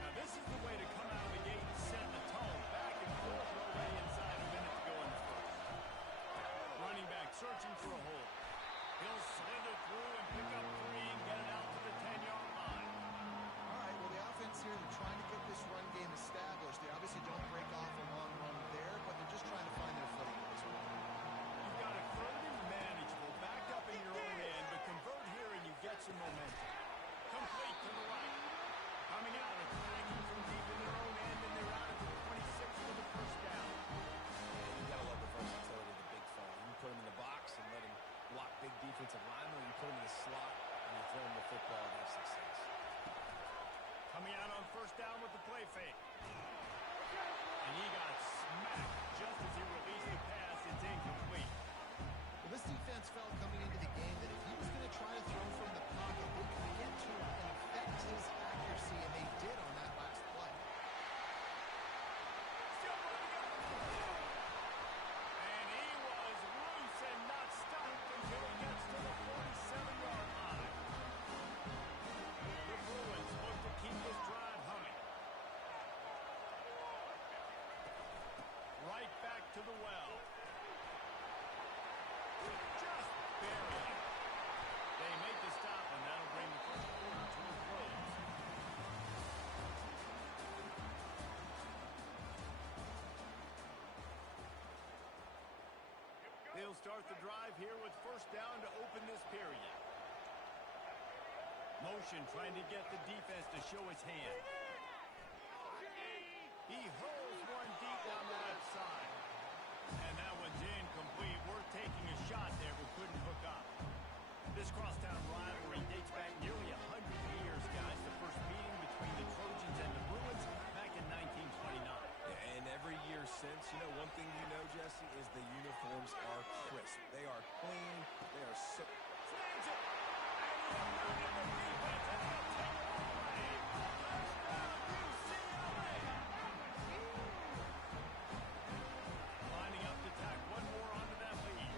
Now this is the way to come out of the gate and set the tone. Back and forth, no way inside a minute to go in the first. Running back searching for a hole. He'll slither through and pick up 3 and get it out to the 10-yard line. All right, well, the offense here, they're trying to get this run game established. They obviously don't break off a long run there, but they're just trying to find their footing at this point. You've got it third and manageable, back up in your own end, but convert here and you get some momentum. Complete to the right. Coming out, attacking from deep in their own end, and they're out at the 26 for the first down. And you gotta love the versatility of the big fella. You can put him in the box and let him block big defensive linemen, or you put him in the slot and you throw him the football and have success. Coming out on first down with the play fake. And he got smacked just as he released the pass. It's incomplete. Well, this defense felt coming into the game that if he was going to try to throw from the pocket, they could get to him and affect his accuracy, and they did on that last play. Still running up. And he was loose and not stopped until he gets to the 47-yard line. The Bruins look to keep this drive humming. Right back to the well. Just barely. They make the stop, and that'll bring the first quarter to a close. They'll start the drive here with first down to open this period. Motion trying to get the defense to show his hand. He hurls one deep down the left side. And that one's incomplete. We're taking a shot there, but couldn't hook up. This crosstown rivalry dates back nearly 100 years, guys. The first meeting between the Trojans and the Bruins back in 1929. Yeah, and every year since, you know, one thing you know, Jesse, is the uniforms are crisp. They are clean. They are so... Slams it. And he eluded the defense, and he'll take it all away. Touchdown, UCLA. Lining up to tack one more onto that lead.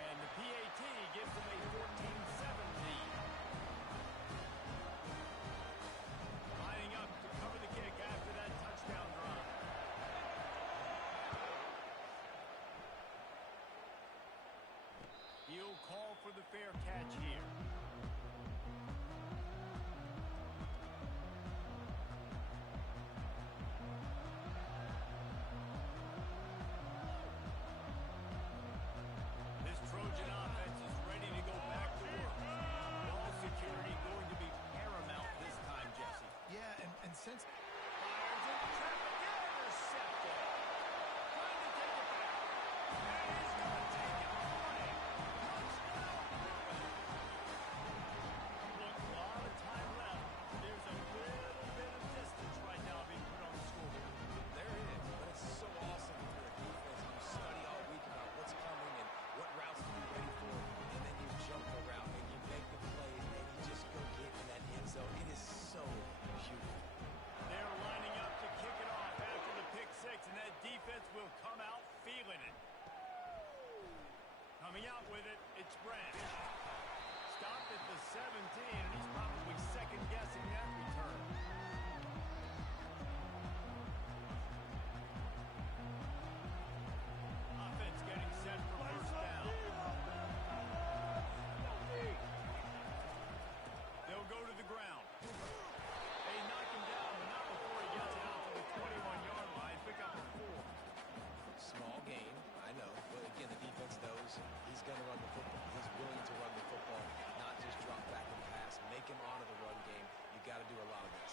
And the PAT gives them a 14-7 lead. Lining up to cover the kick after that touchdown drive. He'll call for the fair catch here. This Trojan offense is ready to go back to work. Ball security going to be paramount this time, Jesse. Yeah, and since... Fires into traffic, intercepted. Trying to take it back. And he's going to take it away. Touchdown, Bruins. Look, a lot of time left. There's a little bit of distance right now being put on the scoreboard. There it is, but it's so awesome for a defense. You study all week about what's coming and what routes to be ready for, and then you jump the route and you make the play, and then you just go get in that end zone. It is so beautiful. They're lining up to kick it off after the pick six, and that defense will come out feeling it. Coming out with it, it's Branch. Stopped at the 17, and he's probably second-guessing that return. Offense getting set for first down. They'll go to the ground. They knock him down, but not before he gets it out to the 21-yard line. Pick up a 4. Small gain, I know, but again, the defense knows he's going to run the football. He's willing to run the football, not just drop back and pass. Make him honor the run game. You got to do a lot of this.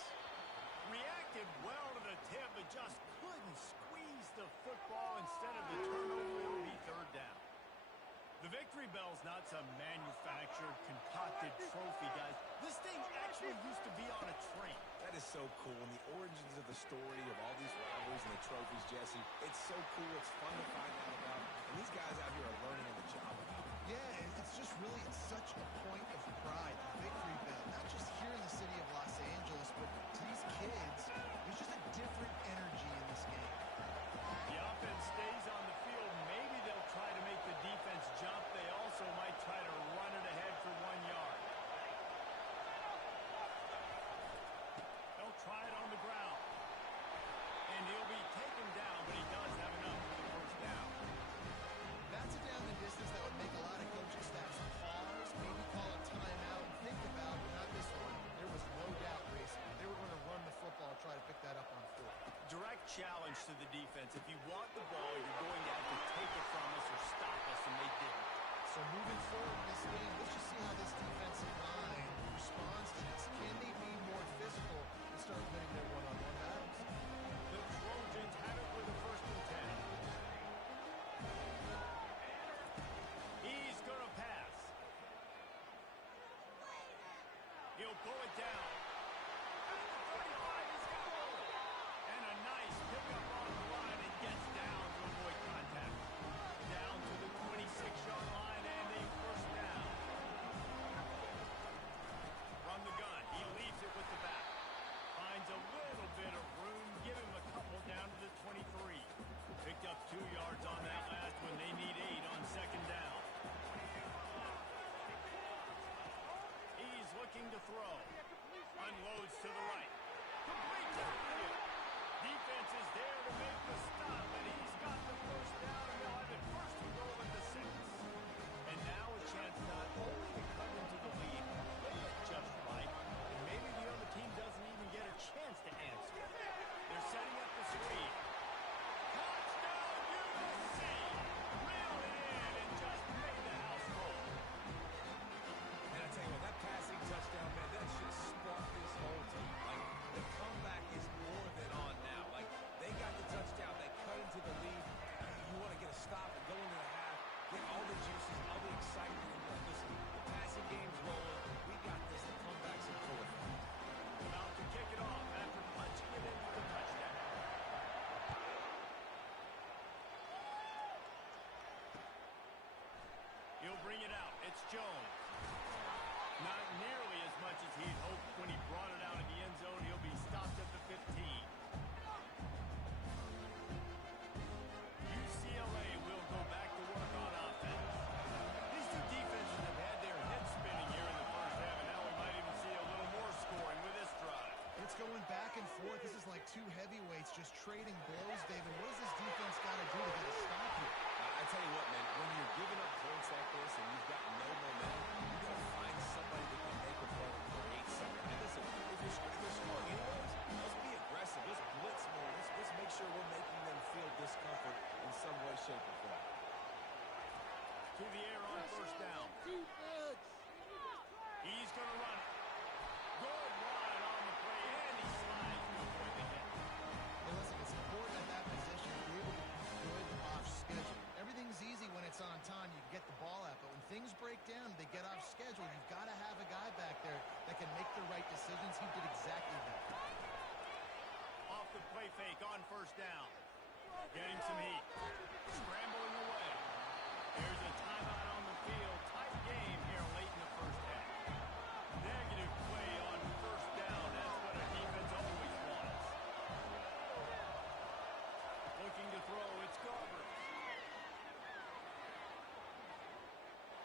Reacted well to the tip, but just couldn't squeeze the football and The victory bell's not some manufactured, concocted trophy, guys. This thing actually used to be on a train. That is so cool. And the origins of the story of all these rivalries and the trophies, Jesse, it's so cool. It's fun to find out about. And these guys out here are learning on the job about it. Yeah, it's just really such a point of pride, the victory bell. Not just here in the city of Los Angeles, but to these kids, there's just a different energy in this game. The offense stays on the field. Maybe they'll try to make the defense jump. They also might try to run it ahead for 1 yard. They'll try it on the ground. And he'll be taken down, but he does have enough for the first down. That's a down the distance that would make a lot of coaching staffs pause, maybe call a timeout, and think about, but not this one. There was no doubt, Grace, they were going to run the football, try to pick that up on fourth. Direct challenge to the defense. If you want the ball, you're going to have to take it from us or stop us, and they didn't. So moving forward in this game, let's just see how this defensive line responds to this. Can they be more physical and start winning their one-on-one battles? The Trojans have it with the 1st and 10. He's going to pass. He'll pull it down. At the 45, he's got it. And a nice pickup on the line and gets down to avoid contact. Down to the 26-yard line and a first down. From the gun, he leaves it with the back. Finds a little bit of room. Give him a couple down to the 23. Picked up 2 yards on that last one. They need 8 on 2nd down. He's looking to throw. Unloads to the right. Complete to the field. Defense is there to make the stop, and he's got the first down, and they'll have it 1st and goal at the 6. And now a chance not only to cut into the lead, play it just right, and maybe the other team doesn't even get a chance to answer. They're setting up the screen. Touchdown, USC! Reel it in and just made the house roll. And I tell you what, that passing touchdown, man, that should spark this whole team. Like, the comeback is more than on now. Like, they got the touchdown. They cut into the lead. You want to get a stop and go into the half, get all the juices, all the excitement. And listen, the passing game's rolling. We got this. The comeback's in full effect. About to kick it off after punching it into the touchdown. He'll bring it out. It's Jones. Not nearly as much as he'd hoped when he brought it out in the end zone. He'll be stopped at the 15. UCLA will go back to work on offense. These two defenses have had their heads spinning here in the first half, and now we might even see a little more scoring with this drive. It's going back and forth. This is like two heavyweights just trading blows, David. What does this defense got to do to get a stop here? I tell you what, man, when you're giving up points like this and you've got no momentum, you got to find somebody that can make a play and create something. And listen, if you're scoring anyways, let's be aggressive. Let's blitz more. Let's make sure we're making them feel discomfort in some way, shape, or form. To the air on 1st down. He's going to run it. Good run on the play, and he slides to avoid the hit. Hey, listen, it's important at that position to be able to be good off schedule. Everything's easy when it's on time. You can get the ball out. But when things break down, they get off schedule. You've got to have a guy back there that can make the right decisions. He did exactly that. Off the play fake on 1st down. Getting some heat. Scrambling away. There's a timeout on the field. Tight game here late in the first half. Negative play on 1st down. That's what a defense always wants. Looking to throw. It's Garber.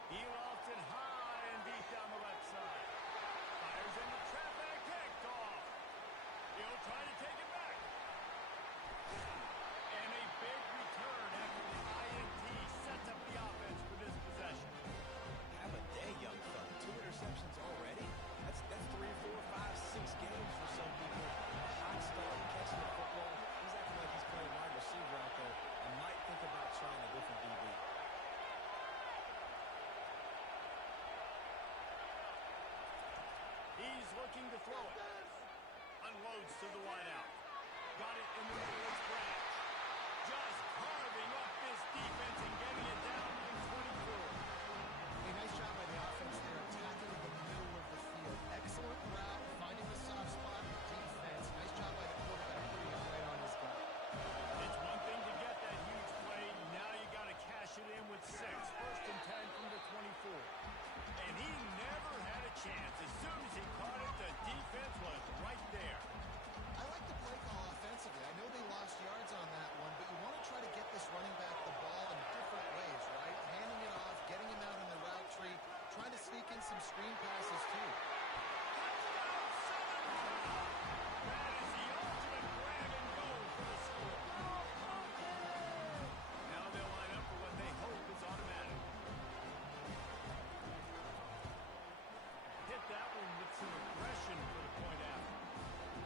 He lofts it high and deep down the left side. Fires in the trap and a kick off. He'll try to take it back. And a big return after the INT sets up the offense for this possession. Have a day, young fella. 2 interceptions already? That's 3, 4, 5, 6 games for some people. A hot start, catching the football. He's acting like he's playing wide receiver out there and might think about trying a different DB. He's looking to throw it. Unloads to the wideout. Got it in the middle of his branch. Just carving up this defense and getting it down in 24. some screen passes, too. That is the ultimate grab and go for the score. Now they'll line up for what they hope is automatic. Hit that one with some aggression for the point after.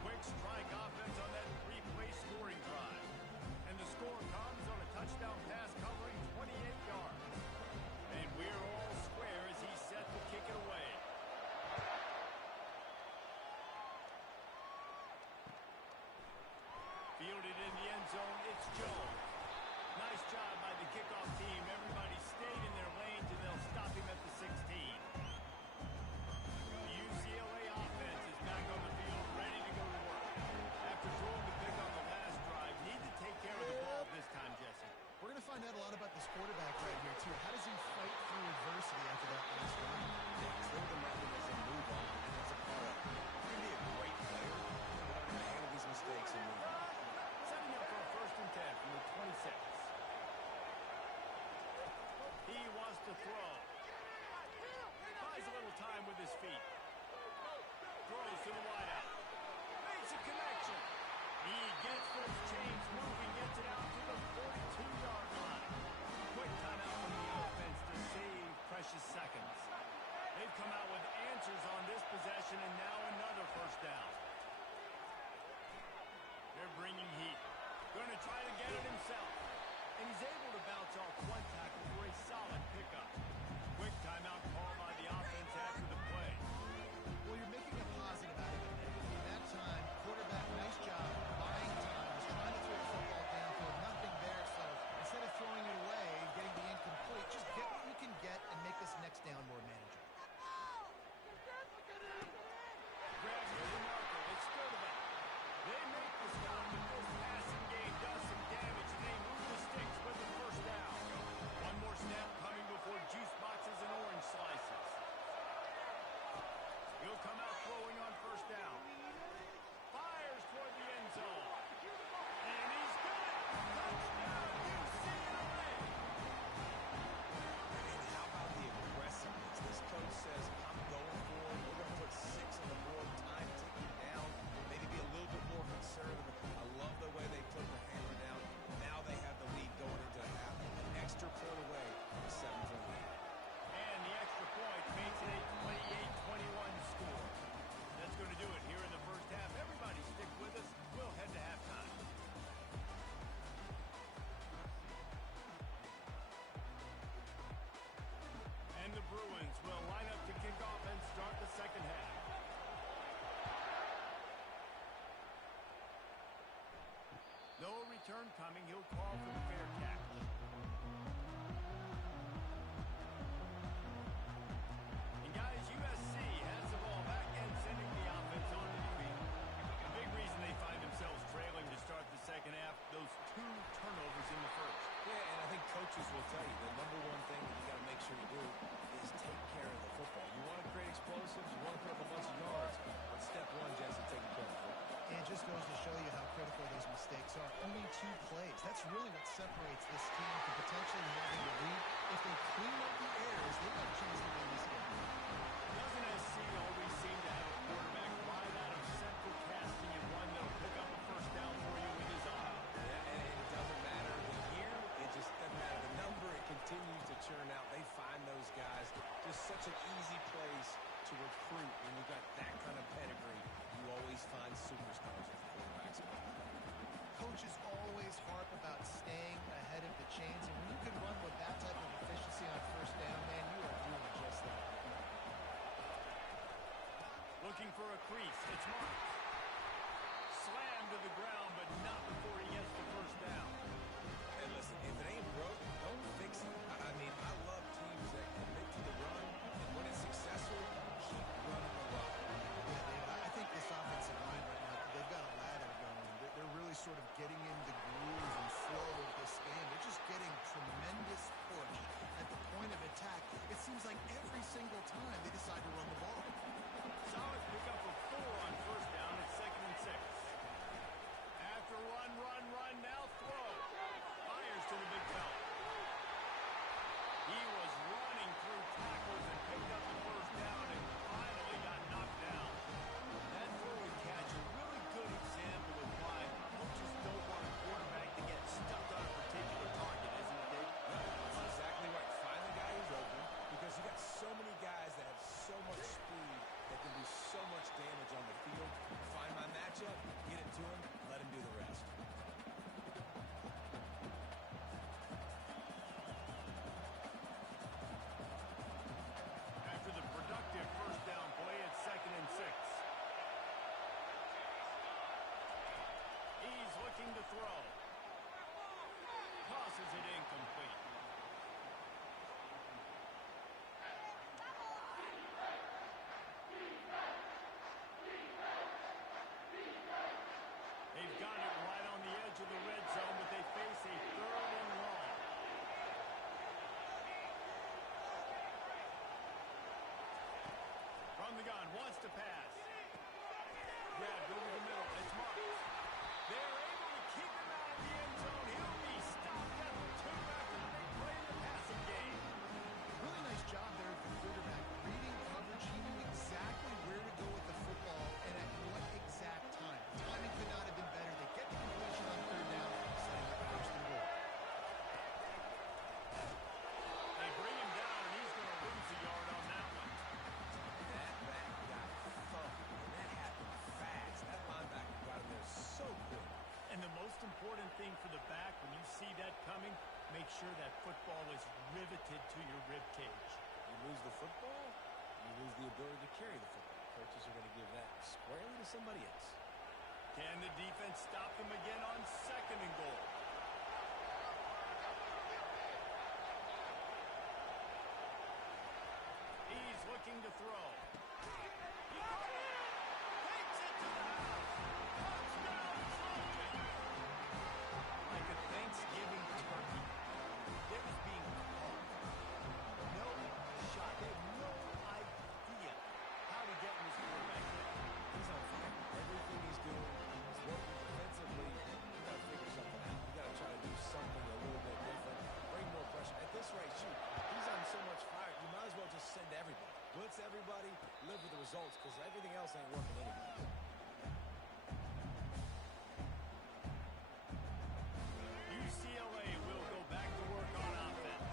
Quick strike offense on that three-play scoring drive. And the score comes on a touchdown pass covering 28 yards. And we're all square as he's set to kick it away. Fielded in the end zone, it's Jones. Nice job by the kickoff team. Everybody stayed in their lanes, and they'll stop him at the 16. The UCLA offense is back on the field, ready to go to work. After throwing the pick on the last drive, need to take care of the ball this time, Jesse. We're going to find out a lot about this quarterback right here, too. How does he fight through adversity after that last run? Yeah, throw the mechanism, move on, and it's a part of it. You're going to be a great player. You're going to handle these mistakes and move on. Setting up for a 1st and 10 from the 26. He wants to throw. Buys a little time with his feet. Throws to the wideout. Makes a connection. He gets those chains moving, gets it out to the 42-yard line. Quick timeout from the offense to save precious seconds. They've come out with answers on this possession, and now another 1st down. They're bringing heat. Going to try to get it himself. And he's able to bounce off one tackle for a solid pickup. Quick timeout call by the offense after the play. Well, you're making a positive out of it. In that time, quarterback, nice job, buying time. He's trying to throw the football downfield. Nothing there, so instead of throwing it away and getting the incomplete, just get what you can get and make this next down more manageable. Grab near the marker. They stir them. They make the stop, but this passing game does some damage, and they move the sticks with the 1st down. One more snap coming before juice boxes and orange slices. He'll come out throwing on 1st down. Fires toward the end zone. And he's got it! Touchdown, UCLA! And how about the aggressiveness? This coach says, I'm going for it. We're going to put 6 on the board. Time ticking down. Maybe be a little bit more conservative. I love the way they put the hammer down. Now they have the lead going into the half. An extra point away from a 7-point lead. And the extra point makes it a 28-21 score. That's going to do it here in the 1st half. Everybody stick with us. We'll head to halftime. And the Bruins will line up to kick off and start the 2nd half. No return coming. He'll call for the fair catch. And guys, USC has the ball back and sending the offense onto the field. The big reason they find themselves trailing to start the 2nd half, those 2 turnovers in the 1st. Yeah, and I think coaches will tell you the number one thing that you got to make sure you do is take care of the football. You want to create explosives, you want to put up a bunch of yards, but step 1, Jesse, taking care of the football. And it just goes to show you how critical those mistakes are. Only 2 plays. That's really what separates this team from potentially having a lead. If they clean up the errors, they've got a chance to win this game. Doesn't SC always seem to have a quarterback right out of central casting and one that'll pick up a 1st down for you with his eye? Yeah, and it doesn't matter the year. It just doesn't matter the number. It continues to churn out. They find those guys. Just such an easy place to recruit when you've got that kind of pedigree. You always find superstars at the quarterback spot. Coaches always harp about staying ahead of the chains, and when you can run with that type of efficiency on 1st down, man, you are doing just that. Looking for a crease. It's Mark. Slammed to the ground, but not before he gets the 1st down. And listen, if it ain't broke, don't fix it. I mean, I love teams that commit to the run, and when it's successful, keep running the rock. I think this offensive line right now, they've got a ladder going. They're really sort of getting in the groove and flow of this game. They're just getting tremendous push at the point of attack. It seems like every single time they decide to run the ball. Solid pickup of 4 on 1st down. It's 2nd and 6. make sure that football is riveted to your rib cage. You lose the football, you lose the ability to carry the football. Coaches are going to give that squarely to somebody else. Can the defense stop them again on 2nd and goal? He's looking to throw. He got it! Takes it to the house! Touchdown, Trojans! Like a Thanksgiving turkey, it was being caught. No shot. They had no idea how to get in this quarterback. He's on fire. Everything he's doing is working defensively. You got to figure something out. You got to try to do something a little bit different. Bring more pressure. At this rate, shoot, he's on so much fire. You might as well just send everybody. Blitz everybody, live with the results, because everything else ain't working anyway. UCLA will go back to work on offense.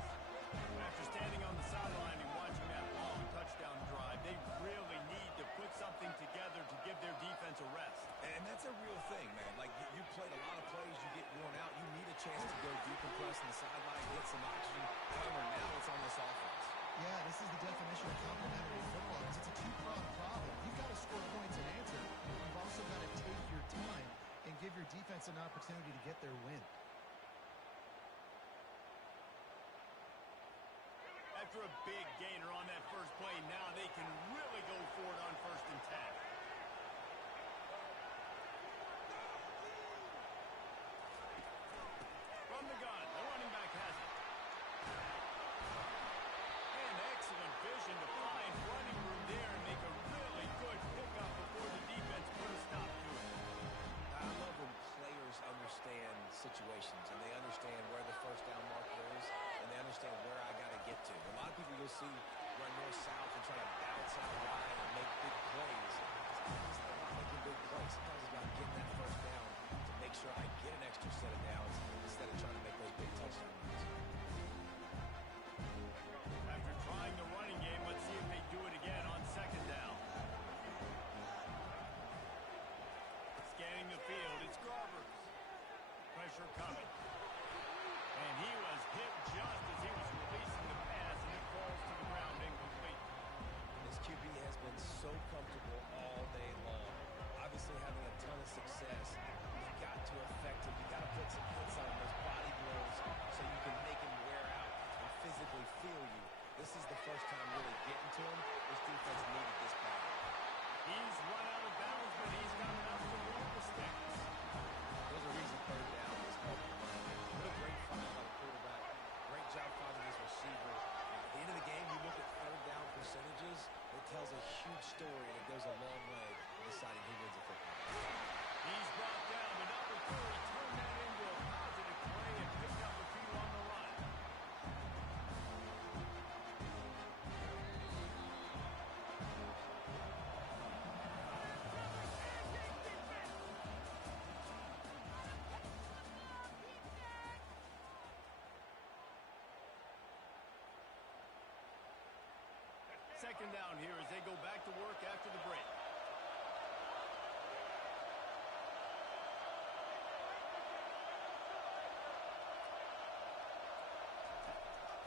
After standing on the sideline and watching that long touchdown drive, they really need to put something together to give their defense a rest. And that's a real thing, man. Like, you played a lot of plays, you get worn out, you need a chance to go decompress on the sideline, get some oxygen. However, now it's on this offense. Yeah, this is the definition of complementary football because it's a two-pronged problem. You've got to score points and answer. You've also got to take your time and give your defense an opportunity to get their win. After a big gainer on that first play, now they can really go for it on 1st and 10. From the gun, the running back has it. And excellent vision to find running room there and make a really good pickup before the defense put a stop to it. I love when players understand situations and they understand where the first down marker is and they understand where I got to get to. A lot of people you'll see run north-south and try to bounce out wide and make big plays. It's not about making big plays. Sometimes it's about getting that first down to make sure I get an extra set of downs instead of trying to make those big touchdown runs. After trying the running game, let's see if they do it again on 2nd down. Scanning the field, it's Garbers. Pressure coming. And he was hit just as he was releasing the pass, and it falls to the ground incomplete. This QB has been so comfortable all day long. Obviously having a ton of success. You've got to affect him. You've got to put some hits on those body blows so you can make him wear out and physically feel you. This is the first time really getting to him. This defense needed this ball. He's run out of bounds, but he's got enough to roll the sticks. There's a reason 3rd down is called the run. What a great find by the quarterback. Great job finding his receiver. At the end of the game, you look at 3rd down percentages, it tells a huge story and it goes a long way in deciding who wins a football. He's brought down, but number 3 turned that into a positive play and picked up a few on the run. Second down here as they go back to work after the break.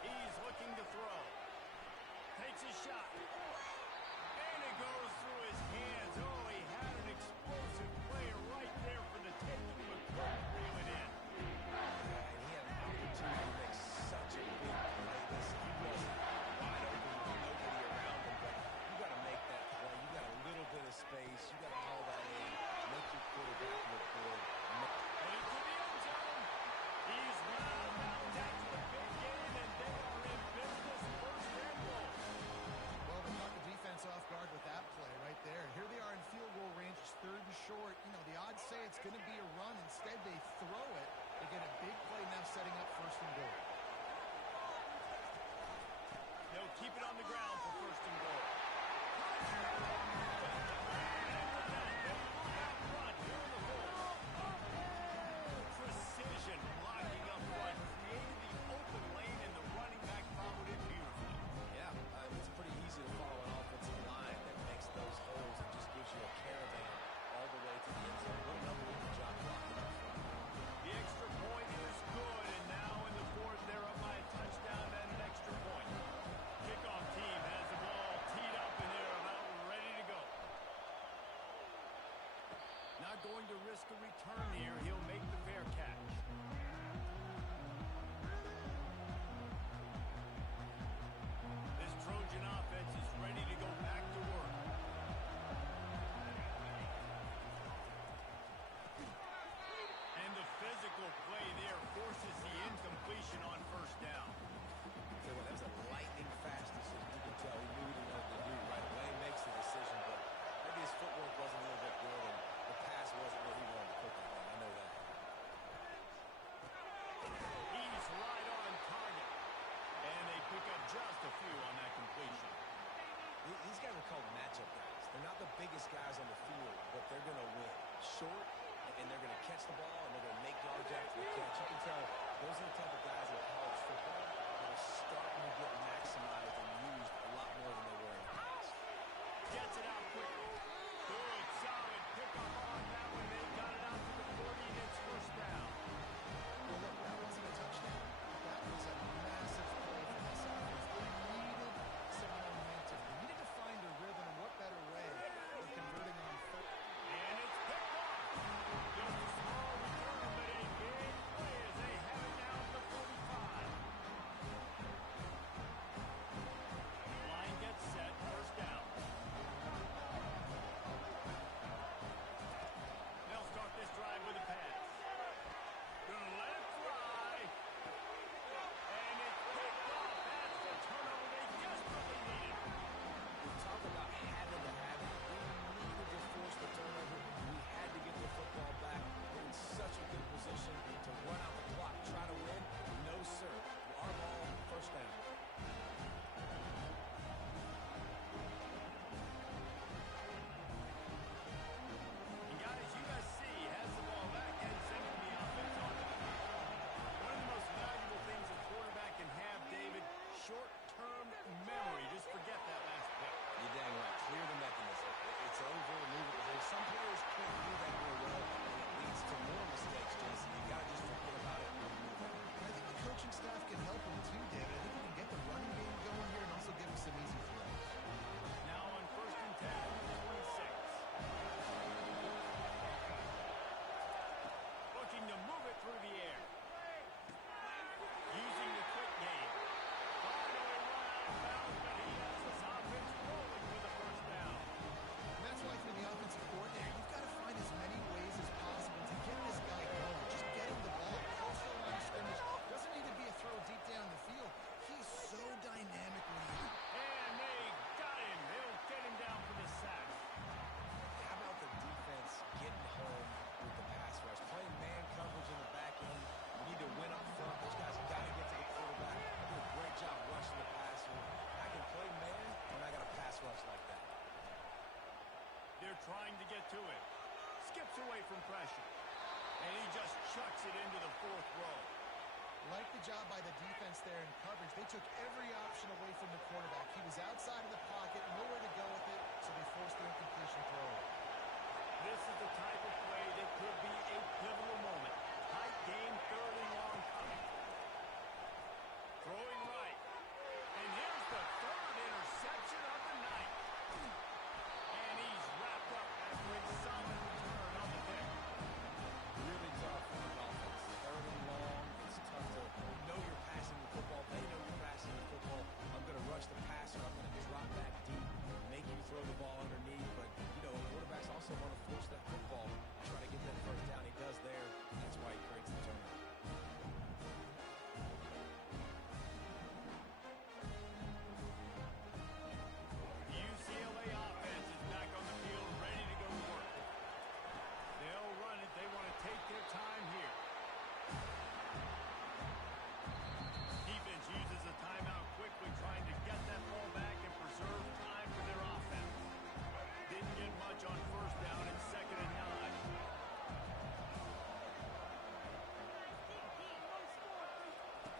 He's looking to throw. Takes a shot. And it goes through his hands. Oh, he had an explosive player right there for the taking, but couldn't reel it in. And he had an opportunity to make such a big play. This he wasn't wide open with nobody around him, but you got to make that play. You got a little bit of space. You got to haul that in, make your quarterback look good. And into the end zone. He's run out of bounds after the big game, and they are in business. 1st and goal. Well, they caught the defense off guard with that play right there. Here they are in field goal range. It's 3rd and short. You know, the odds say it's going to be a run. Instead, they throw it. They get a big play now setting up 1st and goal. They'll keep it on the ground for 1st and goal. Precision blocking up front created the open lane, and the running back followed it beautifully. Yeah, it's pretty easy to follow an offensive line that makes those holes and just gives you a caravan all the way to the end zone. What an unbelievable job blocking up front. The extra point is good, and now in the 4th going to risk a return here. He'll make the fair catch. This Trojan offense is ready to go back to work. And the physical play there forces the incompletion on first down. So that was a lightning-fast decision. You can tell he knew what he wanted to do right away. Makes the decision, but maybe his footwork wasn't a little bit good, and the pass wasn't where he wanted to put that one. I know that. He's right on target. And they pick up just a few on that completion. These guys are called matchup guys. They're not the biggest guys on the field, but they're going to win. Short, and they're going to catch the ball, and they're going to make yards after the catch. You can tell those are the type of guys in college football that are starting to get maximized and used a lot more than they were in the past. Gets it out quickly. Good, solid pickup on that one. They got it out to the 40, and it's first down. Well, look, that wasn't a touchdown. That was a massive play for this offense. They needed some momentum. They needed to find a rhythm, and what better way than converting on foot. And it's picked up. Just a small return, but a big play as they have it down to the 45. Line gets set, first down. They'll start this drive with a pass. Gonna let it fly. And it's picked off. That's the turnover they desperately needed. We talk about having to have it. We needed to force the turnover. We had to get the football back. We're in such a good position to run out the clock, try to win. No, sir. Our ball, first down. And guys, USC has the ball back and sending the offense onto the field. One of the most valuable things a quarterback can have, David, short-term memory. Just forget that last play. You're dang right. Clear the mechanism. It's over. Move it behind. Some players can't do that real well, and it leads to more mistakes, Jason. You got to just forget about it and move on. And I think the coaching staff can help him too, David. I think he can get the running game going here and also give him some easy throws. Now on first and 10, 26. Looking to move it through the air. Using the quick game. Finally run out of bounds, but he has his offense rolling for the first down. And that's why for the offensive coordinator, you've got to find as many ways as possible to get this guy going. Just get him the ball close to the line of scrimmage. Doesn't need to be a throw deep down the field. He's so dynamic when he... And they got him. They'll get him down for the sack. How about the defense getting home with the pass rush? Playing man coverage in the back end. You need to win up front. Those guys have got to get to the quarterback. They do a great job rushing the passer. I can play man when I got a pass rush like that. They're trying to get to it. Skips away from pressure. And he just chucks it into the fourth row. Like the job by the defense there in coverage. They took every option away from the quarterback. He was outside of the pocket, nowhere to go with it, so they forced the incompletion throw. This is the type of play that could be a pivotal moment. Tight game, third and long coming. Throwing right. And here's the third interception of the night. And he's wrapped up after a solid return on the pick. Really tough on the offense. Third and long. It's tough to know you're passing the football. They know you're passing the football. I'm going to rush the passer. I'm going to drop back deep, make you throw the ball underneath. But, you know, quarterbacks also want to force that football, try to get that first down. He does there. That's why he creates the turnover. The UCLA offense is back on the field, ready to go to work. They'll run it. They want to take their time here. Defense uses a timeout quickly, trying to get that ball back and preserve time for their offense. Didn't get much on first down and second and 9.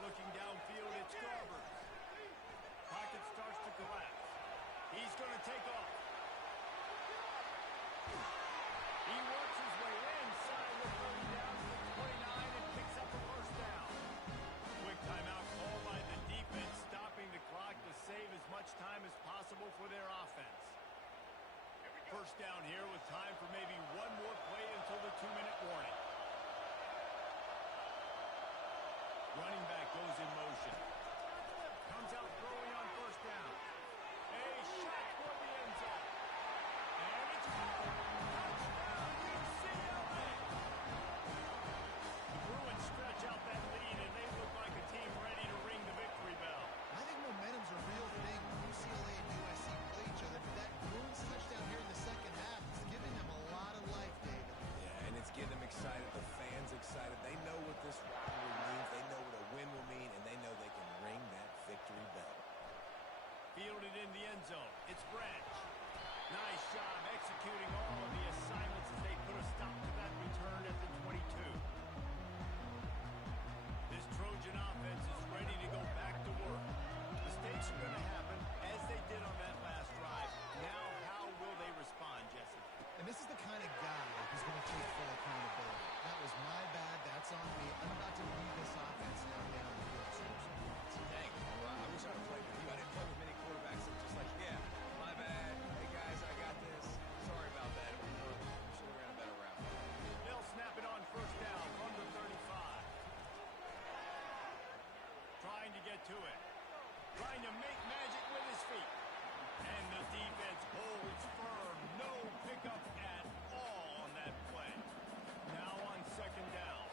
Looking downfield, it's Garber. Pocket starts to collapse. He's going to take off. He works his way inside with 30 down to the 29 and picks up a first down. Quick timeout called by the defense, stopping the clock to save as much time as possible for their offense. First down here with time for maybe one more play until to it. Trying to make magic with his feet. And the defense holds firm. No pickup at all on that play. Now on second down.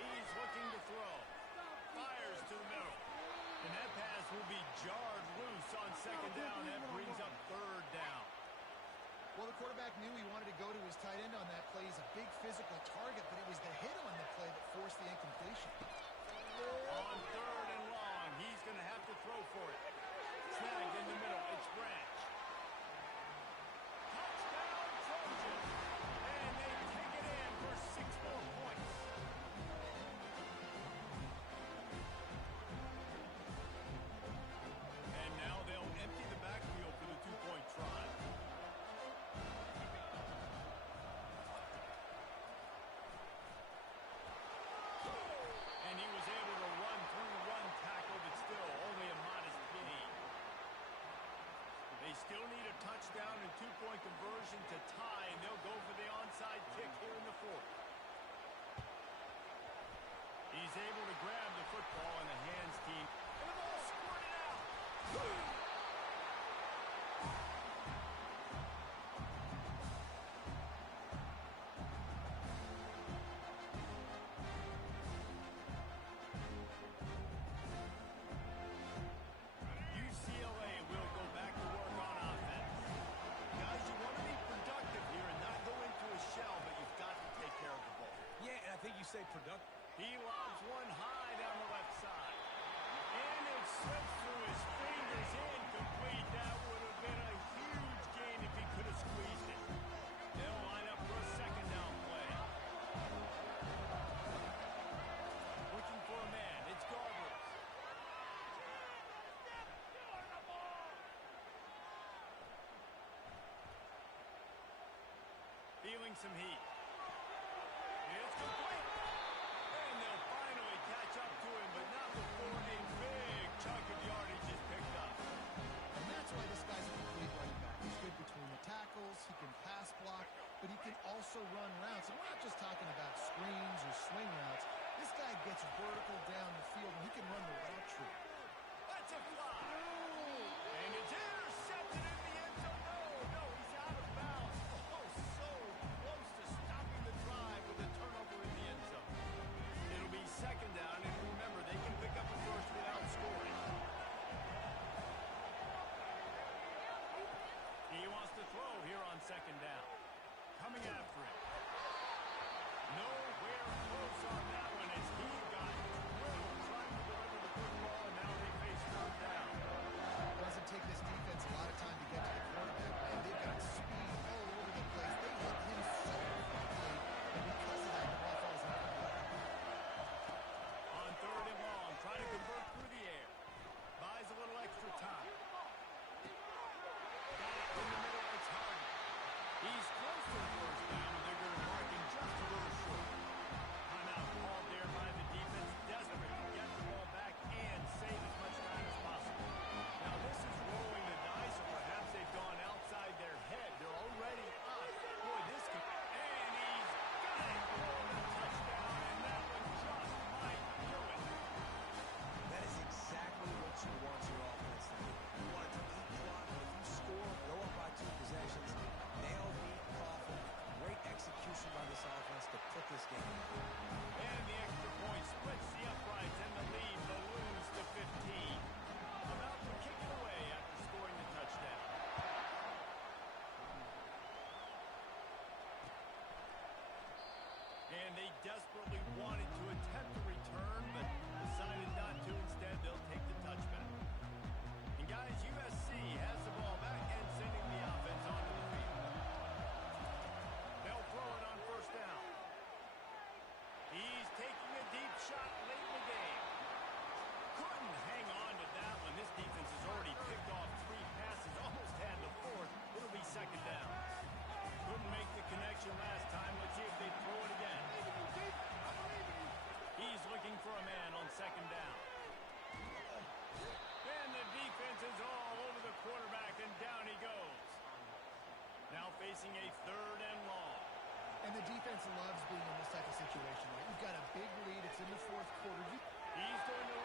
He's looking to throw. Fires to the middle. And that pass will be jarred loose on second down. That brings up third down. Well, the quarterback knew he wanted to go to his tight end on that play. He's a big physical target, but it was the hit on the play that forced the incompletion. On third and long, he's going to have to throw for it. Snagged in the middle. It's Branch. Touchdown, Trojans. And they take it in for 6 more points. And now they'll empty the backfield for the 2-point try. And he was able to run through one tackle, but still only a modest gain. They still need a touchdown and 2-point conversion to tie, and they'll go for the onside kick here in the fourth. He's able to grab the football in the hands team, and the ball squirted out. UCLA will go back to work on offense. Guys, you want to be productive here and not go into a shell, but you've got to take care of the ball. Yeah, and I think you say productive. He lobs one high down the left side. And it slips through his fingers, incomplete. That would have been a huge gain if he could have squeezed it. They'll line up for a second down play. Looking for a man. It's Garbers. Feeling some heat. It's complete. And they'll finally catch up to him, but not before a big chunk of yardage is picked up. And that's why this guy's a complete running back. He's good between the tackles, he can pass block, but he can also run routes. And we're not just talking about screens or swing routes. This guy gets vertical down the field, and he can run the route tree. That's a fly. And it's intercepted in the end zone. No, he's out of bounds. Oh, so close to stopping the drive with a turnover in the end zone. It'll be second down, and remember, they can pick up a first without scoring. He wants to throw here on second down. Coming after it. Nowhere close on that one as he got drilled trying to deliver the football, and now they face third down. It doesn't take this defense a lot of time to get to the quarterback, man. They've got speed all over the place. They hit him so quickly, and because of that, the ball falls out. On third and long, trying to convert through the air. Buys a little extra time. Got it in the middle, it's Harden. He's close to the first down, and they're going to mark him just a little short. Timeout called there by the defense, desperate to get the ball back and save as much time as possible. Now this is rolling the dice, or perhaps they've gone outside their head. They're already up. Boy, this could... And he's got it for the touchdown, and that one just might do it. That is exactly what you want your offense to do. You want it to eat clock, but if you score, go up by 2 possessions, nail beat Coughlin. Great execution by this offense to put this game away. And the extra point splits the uprights, and the lead balloons to 15. About to kick it away after scoring the touchdown. And they desperately wanted to attempt a return, but decided not to. Instead, they'll take the touchback. And guys, USC has the ball back and sending the offense onto the field. They'll throw it on first down. He's taking a deep shot late in the game. Couldn't hang on to that one. This defense has already picked off 3 passes, almost had the 4th. It'll be second down. Couldn't make the connection last time. Let's see if they throw it again. He's looking for a man on second down. And the defense is all over the quarterback, and down he goes. Now facing a third and long. And the defense loves being in this type of situation, right? You've got a big lead. It's in the fourth quarter. He's going to